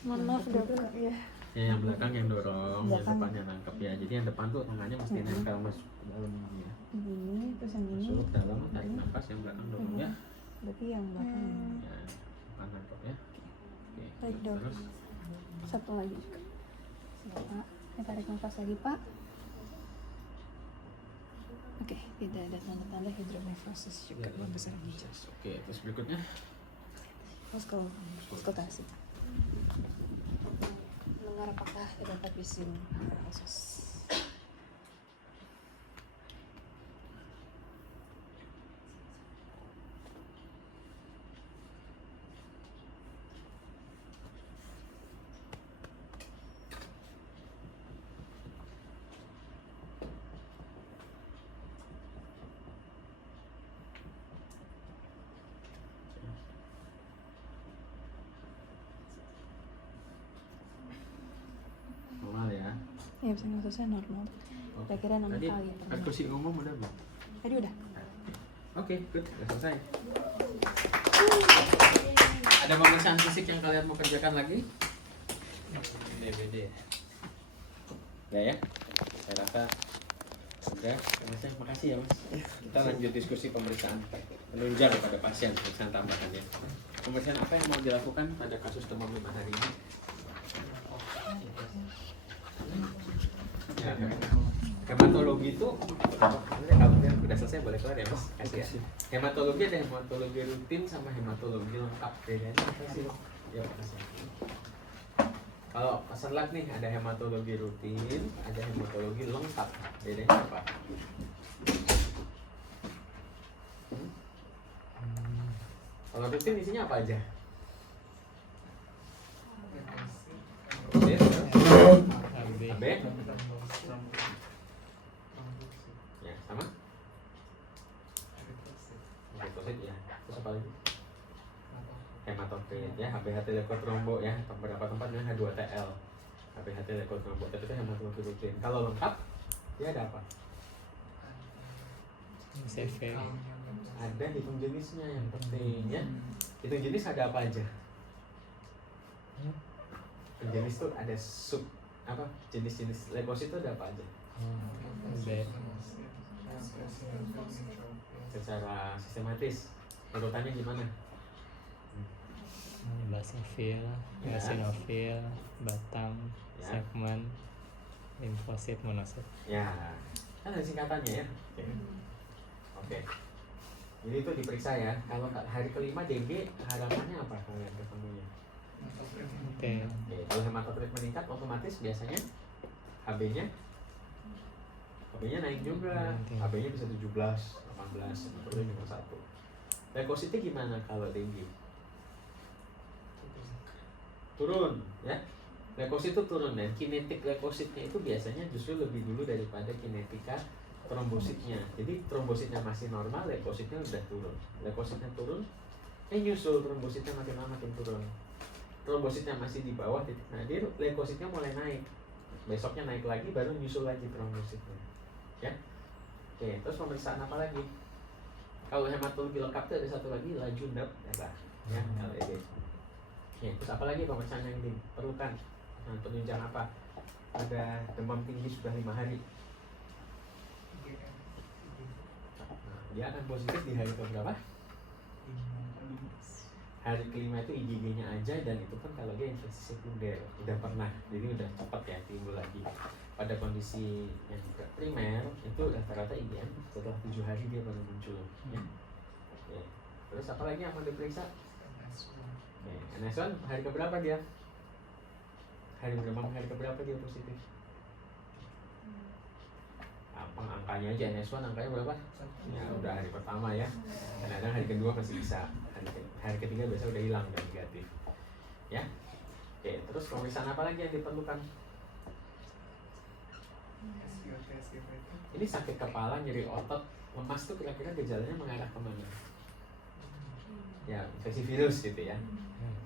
mohon maaf dok ya. Ya yang belakang yang dorong, yang Belakang. depannya nangkep ya. Jadi yang depan tuh tangannya mesti nempel masuk ke dalam ini ya. Begini, terus yang ini. Masuk dalam, tarik nafas, yang belakang dorong ya. Berarti yang belakang. Ya, depan nangkep ya. Oke. Baik, dok. Terus Satu lagi juga. Pak, ya, tarik nafas lagi Pak. Oke, tidak ada tanda-tanda hidronefrosis juga membesar ginjal. Oke, terus berikutnya. Auskultasi. Mendengar apakah terdapat bising kasus. Normal ya. Ya, bising kasusnya normal. kira-kira 6 Tadi kali. perkusi umum udah belum? Tadi udah. Oke, good. Udah selesai. Ada pemeriksaan fisik yang kalian mau kerjakan lagi? DVD. Ya. Saya rasa sudah. Makasih ya Mas. Kita lanjut diskusi pemeriksaan penunjang pada pasien, pemeriksaan tambahan ya. Pemeriksaan apa yang mau dilakukan pada kasus demam 5 hari ini? Ya, hematologi itu sebenarnya kalau yang udah selesai boleh keluar ya Mas. Kasih ya. Hematologi ada hematologi rutin sama hematologi lengkap. Bedanya apa sih? Ya, makasih. Kalau pasar lab nih ada hematologi rutin, ada hematologi lengkap. Bedanya apa? Kalau rutin isinya apa aja? AB? Ya, sama? Leukosit ya. Terus apa lagi? Hematokrit ya, HBHT leukotrombo ya, beberapa tempat dengan H2TL. HBHT leukotrombo itu hematologi rutin. Kalau lengkap, dia ada apa? CV. Ada hitung jenisnya yang penting ya. Hitung jenis ada apa aja? Hitung jenis tuh ada sub apa? Jenis-jenis leukosit itu ada apa aja? Secara sistematis, urutannya gimana? Basophil, eosinofil, batang, Ya. segmen, limfosit, monosit. Ya, kan ada singkatannya ya. Oke. Jadi itu diperiksa ya. Kalau hari kelima dengue harapannya apa kalian ketemunya? Oke. Oke. Kalau hematokrit meningkat otomatis biasanya HB-nya naik juga. HB-nya bisa 17, 18, hematokrit cuma 1. Leukositnya gimana kalau dengue? Turun ya. Leukosit itu turun dan kinetik leukositnya itu biasanya justru lebih dulu daripada kinetika trombositnya. Jadi trombositnya masih normal, leukositnya udah turun. Leukositnya turun, nyusul trombositnya makin lama makin turun. Trombositnya masih di bawah titik nadir, leukositnya mulai naik. Besoknya naik lagi, baru nyusul lagi trombositnya. Ya. Oke, terus pemeriksaan apa lagi? Kalau hematologi lengkap itu ada satu lagi, lajundap ya, LED. Ya, terus apa lagi pemeriksaan yang diperlukan? Nah, penunjang apa? Ada demam tinggi sudah 5 hari. Nah, dia akan positif di hari keberapa? Hari kelima itu IgG-nya aja, dan itu pun kalau dia infeksi sekunder udah pernah, jadi udah cepat ya timbul lagi. Pada kondisi yang primer itu rata-rata IgM setelah 7 hari dia baru muncul ya. Oke. Terus apa lagi yang mau diperiksa? NS1 hari keberapa dia? Hari demam hari keberapa dia positif? Apa angkanya aja, NS1 angkanya berapa? Ya udah hari pertama ya. Kadang-kadang hari kedua masih bisa. Hari ketiga biasa udah hilang dan negatif. Ya. Oke, terus pemeriksaan apa lagi yang diperlukan? Ini sakit kepala, nyeri otot, lemas tuh kira-kira gejalanya mengarah kemana? Ya, infeksi virus gitu ya.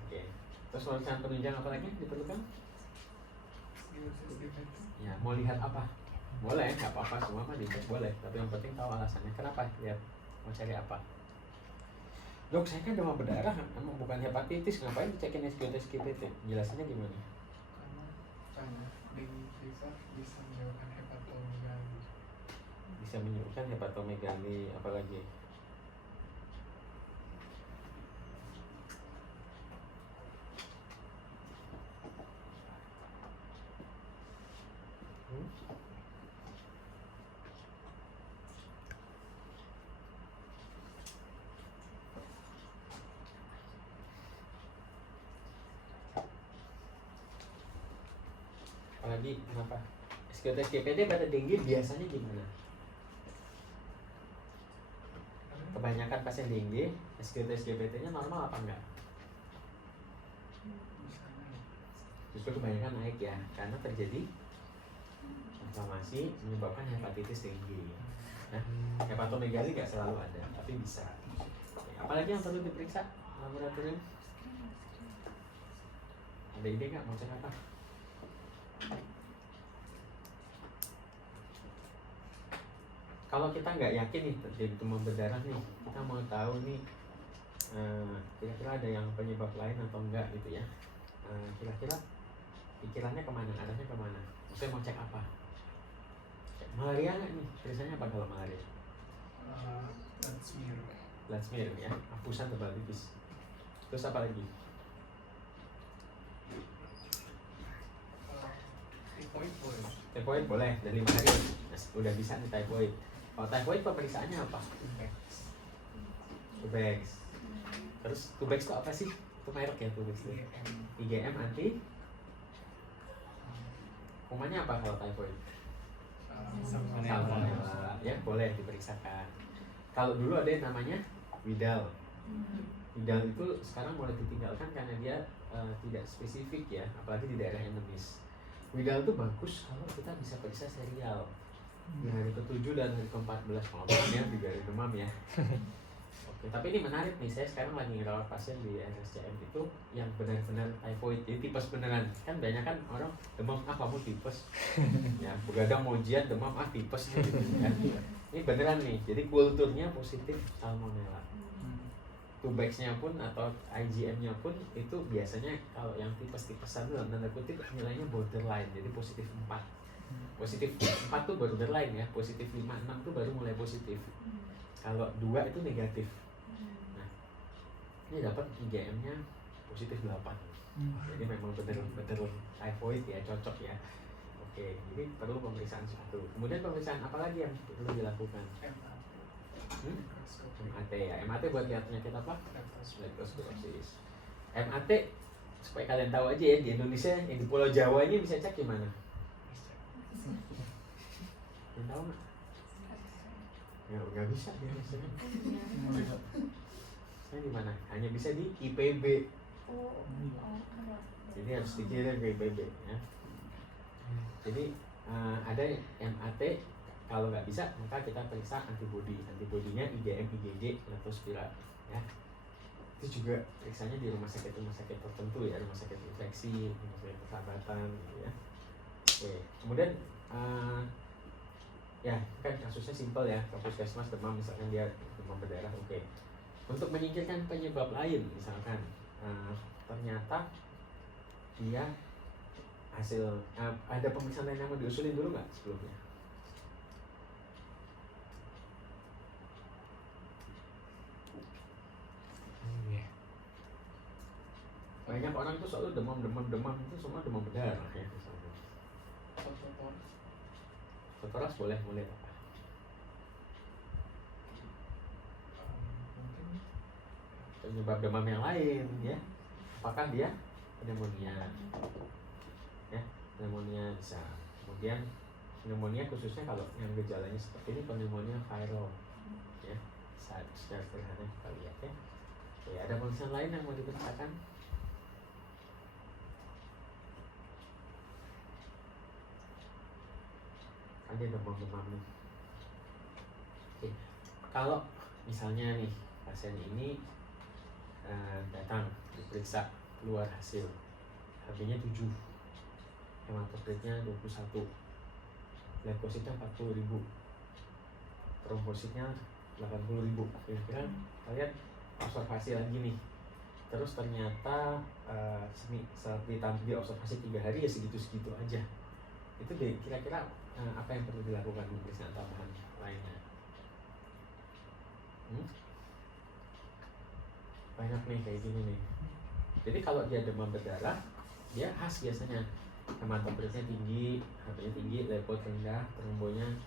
Oke. Terus pemeriksaan penunjang apa lagi yang diperlukan? Ya, mau lihat apa? Boleh, nggak apa-apa, semua mah dicek boleh. Tapi yang penting tahu alasannya. Kenapa? Lihat, mau cari apa? Dok, saya kan demam berdarah, emang bukan hepatitis. Ngapain dicekin SGT-SGPT? Jelasinnya gimana? Bisa menyebabkan hepatomegali, apalagi? Apalagi kenapa? SGT-SGPT pada dengue biasanya gimana? Kebanyakan pasien dengue, SGT-SGPT-nya normal apa enggak? Justru kebanyakan naik ya, karena terjadi inflamasi menyebabkan hepatitis dengue. Nah, hepatomegali nggak selalu ada, tapi bisa. Apalagi yang perlu diperiksa laboratorium? Ada ide nggak mau cek apa? kalau kita nggak yakin nih demam berdarah nih, kita mau tahu nih kira-kira ada yang penyebab lain atau enggak gitu ya. Kira-kira pikirannya kemana, arahnya kemana? Saya mau cek apa? Cek malaria nggak nih? Tulisannya apa kalau malaria? Blood smear ya, hapusan tebal tipis. Terus apa lagi? Typhoid boleh, dan 5 hari udah bisa nih typhoid. Kalau typhoid pemeriksaannya apa? Tubex. Terus Tubex itu apa sih? Itu merek ya Tubex itu. IgM anti. Kumannya apa kalau typhoid? Salmonella. Ya boleh diperiksakan. Kalau dulu ada yang namanya Widal. Widal itu sekarang mulai ditinggalkan karena dia tidak spesifik ya, apalagi di daerah endemis. Widal itu bagus kalau kita bisa periksa serial di hari ke-7 dan hari ke-14 kalau ya 3 hari demam ya. Oke, tapi ini menarik nih, saya sekarang lagi ngerawat pasien di RSCM itu yang benar-benar typhoid, jadi tipes beneran. Kan banyak kan orang demam, kamu tipes. Ya, begadang mau ujian demam, tipes gitu kan. Ini beneran nih, jadi kulturnya positif salmonella. Tubex-nya pun atau IgM-nya pun itu biasanya kalau yang tipes-tipesan dalam tanda kutip nilainya borderline, jadi positif 4. Positif 4 tuh borderline ya, positif 5, 6 tuh baru mulai positif. Kalau 2 itu negatif. Nah, ini dapat IgM-nya positif 8. Jadi memang bener-bener typhoid ya, cocok ya. Oke, jadi perlu pemeriksaan satu. Kemudian pemeriksaan apa lagi yang perlu dilakukan? MAT ya. MAT buat lihat penyakit apa? Leptospirosis. MAT supaya kalian tahu aja ya, di Indonesia yang di Pulau Jawa ini bisa cek gimana? Kalian tahu nggak? Ya nggak bisa ya biasanya. Saya di mana? Hanya bisa di IPB. Jadi harus dikirim ke IPB ya. Jadi ada MAT. Kalau nggak bisa, maka kita periksa antibodi. Antibodinya IgM, IgG, leptospira ya. Itu juga periksanya di rumah sakit tertentu ya, rumah sakit infeksi, rumah sakit persahabatan gitu ya. Oke, kemudian ya kan kasusnya simpel ya, ke puskesmas demam misalkan dia demam berdarah, oke. Untuk menyingkirkan penyebab lain misalkan ternyata dia hasil ada pemeriksaan lain yang mau diusulin dulu nggak sebelumnya? Banyak orang itu selalu demam itu semua demam berdarah ya misalnya. Fotoras boleh apa? Penyebab demam yang lain ya. Apakah dia pneumonia? Ya, pneumonia bisa. Kemudian pneumonia khususnya kalau yang gejalanya seperti ini pneumonia viral ya. Secara sederhana kita lihat ya. Oke, ada pemeriksaan lain yang mau diperiksakan? Ada demam nih. Oke. Kalau misalnya nih pasien ini datang diperiksa keluar hasil HB-nya 7, hematokritnya 21, leukositnya 40.000, trombositnya 80.000. Kira-kira kalian observasi lagi nih, terus ternyata ditambah observasi 3 hari ya segitu-segitu aja. Itu deh kira-kira apa yang perlu dilakukan pemeriksaan tambahan lainnya? Banyak nih kayak gini nih. Jadi kalau dia demam berdarah, dia khas biasanya hematokritnya tinggi, HB-nya tinggi, leukosit rendah, trombonya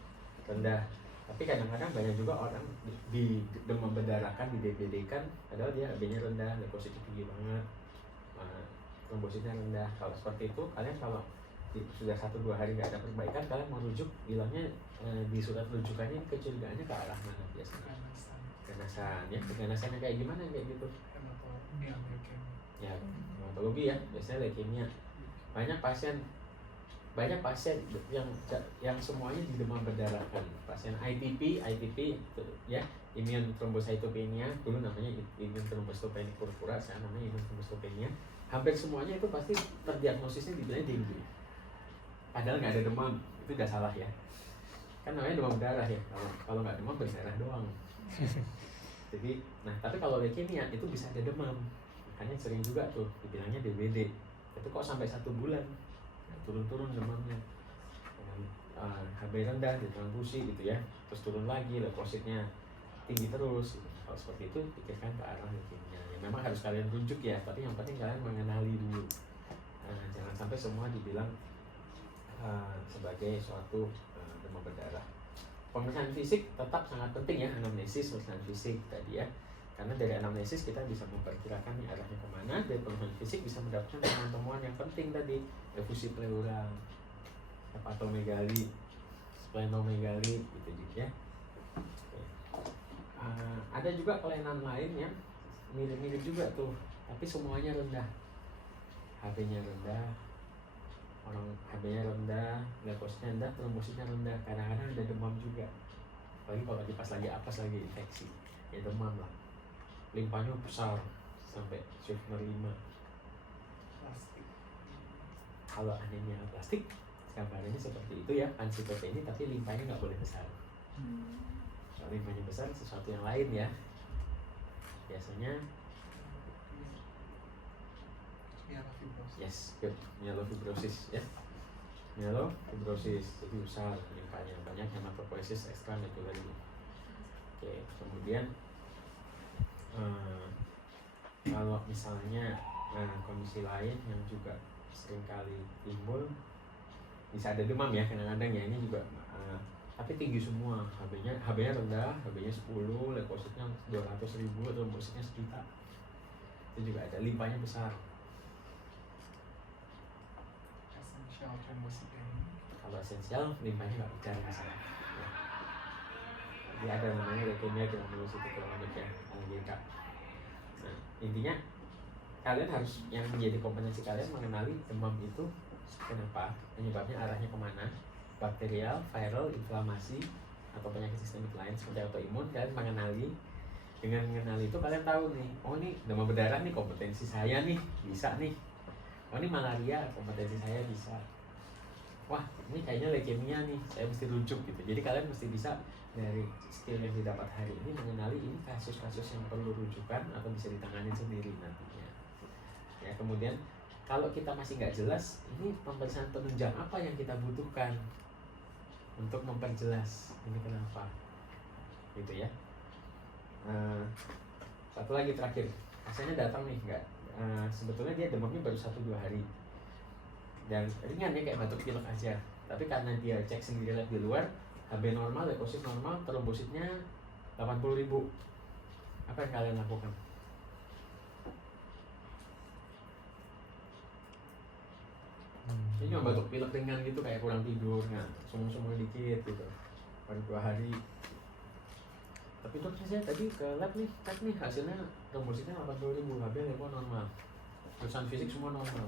rendah. Tapi kadang-kadang banyak juga orang di demam berdarah kan, di DBD kan, padahal dia HB-nya rendah, leukositnya tinggi banget, trombositnya rendah. Kalau seperti itu, kalian kalau sudah 1-2 hari nggak ada perbaikan, kalian mau rujuk, bilangnya di surat rujukannya kecurigaannya ke arah mana biasanya? Keganasan ya, keganasannya kayak gimana kayak gitu? Ya, hematologi ya, biasanya leukemia. Banyak pasien yang semuanya di demam berdarah kan. Pasien ITP ya, immune thrombocytopenia, dulu namanya immune thrombocytopenia purpura, sekarang namanya immune thrombocytopenia. Hampir semuanya itu pasti terdiagnosisnya dibilangnya dengue. Padahal nggak ada demam, itu udah salah ya. kan namanya demam berdarah ya, kalau nggak demam berdarah doang. Jadi, nah tapi kalau leukemia itu bisa ada demam, makanya sering juga tuh dibilangnya DBD. Tapi kok sampai 1 bulan turun-turun demamnya, dengan HB rendah, ditransfusi gitu ya, terus turun lagi, leukositnya tinggi terus. Kalau seperti itu pikirkan ke arah leukemia. Ya, memang harus kalian rujuk ya, tapi yang penting kalian mengenali dulu. Jangan sampai semua dibilang sebagai suatu demam berdarah. Pemeriksaan fisik tetap sangat penting ya, anamnesis, pemeriksaan fisik tadi ya. Karena dari anamnesis kita bisa memperkirakan nih arahnya kemana, dari pemeriksaan fisik bisa mendapatkan temuan-temuan yang penting tadi, efusi pleura, hepatomegali, splenomegali gitu ya. Ada juga kelainan lain yang mirip-mirip juga tuh, tapi semuanya rendah. HB-nya rendah, orang HB-nya rendah, leukositnya rendah, trombositnya rendah, kadang-kadang ada demam juga. Apalagi kalau lagi apes lagi infeksi, ya demam lah. Limpahnya besar sampai Schiffner 5. Kalau anemia plastik, gambarannya seperti itu ya, pansitopenia tapi limpahnya nggak boleh besar. Kalau limpahnya besar sesuatu yang lain ya. Biasanya myelofibrosis ya. Myelofibrosis, jadi besar limpahnya, banyak hematopoiesis extramedullary. Oke, kemudian kalau misalnya kondisi lain yang juga seringkali timbul, bisa ada demam ya kadang-kadang ya, ini juga tapi tinggi semua, HB-nya rendah, HB-nya 10, leukositnya 200.000, trombositnya 1 juta. Itu juga ada, limpahnya besar. Kalau esensial, limpahnya nggak bicara masalah. Ya. Jadi ada namanya leukemia granulocytic kronik ya, LGK. Nah, intinya kalian harus, yang menjadi kompetensi kalian mengenali demam itu kenapa, penyebabnya arahnya kemana, bakterial, viral, inflamasi, atau penyakit sistemik lain seperti autoimun. Kalian mengenali, dengan mengenali itu kalian tahu nih, oh ini demam berdarah nih kompetensi saya nih, bisa nih. Oh ini malaria, kompetensi saya bisa. Wah ini kayaknya leukemia nih, saya mesti rujuk gitu. Jadi kalian mesti bisa dari skill yang didapat hari ini mengenali ini kasus-kasus yang perlu rujukan atau bisa ditangani sendiri nantinya. Ya kemudian kalau kita masih nggak jelas, ini pemeriksaan penunjang apa yang kita butuhkan untuk memperjelas ini kenapa, gitu ya. Satu lagi terakhir, pasiennya datang nih nggak, sebetulnya dia demamnya baru 1-2 hari dan ringan ya kayak batuk pilek aja, tapi karena dia cek sendiri lab di luar, HB normal, leukosit normal, trombositnya 80.000. Apa yang kalian lakukan? Ini cuma batuk pilek ringan gitu, kayak kurang tidur, sumur-sumur dikit gitu, baru 2 hari. Tapi dokter saya tadi ke lab nih, cek nih hasilnya trombositnya 80.000, HB level normal, pemeriksaan fisik semua normal,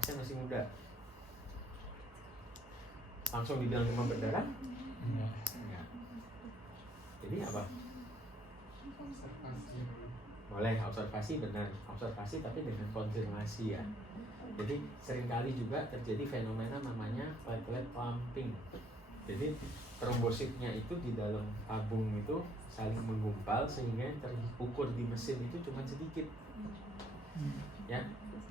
pasien masih muda, langsung dibilang demam berdarah? Enggak. Jadi apa? Boleh observasi, benar observasi, tapi dengan konfirmasi ya. Jadi seringkali juga terjadi fenomena namanya platelet clumping. Jadi trombositnya itu di dalam tabung itu saling menggumpal sehingga yang terukur di mesin itu cuma sedikit. Ya,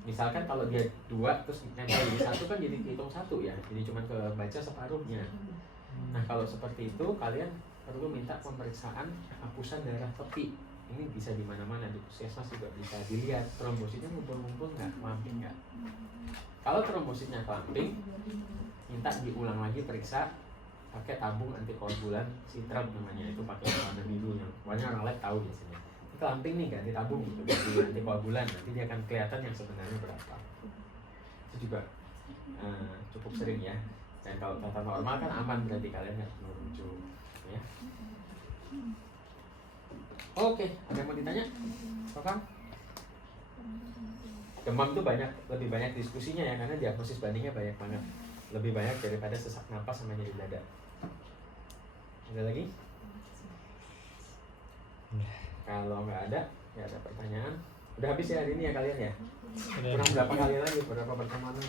misalkan kalau dia 2 terus nempel di 1 kan jadi hitung 1 ya, jadi cuma kebaca separuhnya. Nah kalau seperti itu kalian perlu minta pemeriksaan hapusan darah tepi. Ini bisa di mana-mana, di puskesmas juga bisa dilihat trombositnya ngumpul-ngumpul nggak, clumping nggak. Kalau trombositnya clumping, minta diulang lagi periksa pakai tabung antikoagulan Citrap namanya, itu pakai warna biru yang banyak orang lain tahu biasanya. Ini clumping nih, ganti tabung gitu, ganti antikoagulan, nanti dia akan kelihatan yang sebenarnya berapa. Itu juga cukup sering ya. Dan kalau tata normal kan aman, berarti kalian nggak perlu rujuk ya. Oke, ada yang mau ditanya? Prof? Demam itu lebih banyak diskusinya ya, karena diagnosis bandingnya banyak banget, lebih banyak daripada sesak napas sama nyeri dada. Ada lagi? Kalau nggak ada pertanyaan. Udah habis ya hari ini ya kalian ya? Kurang berapa kali lagi, berapa pertemuan lagi?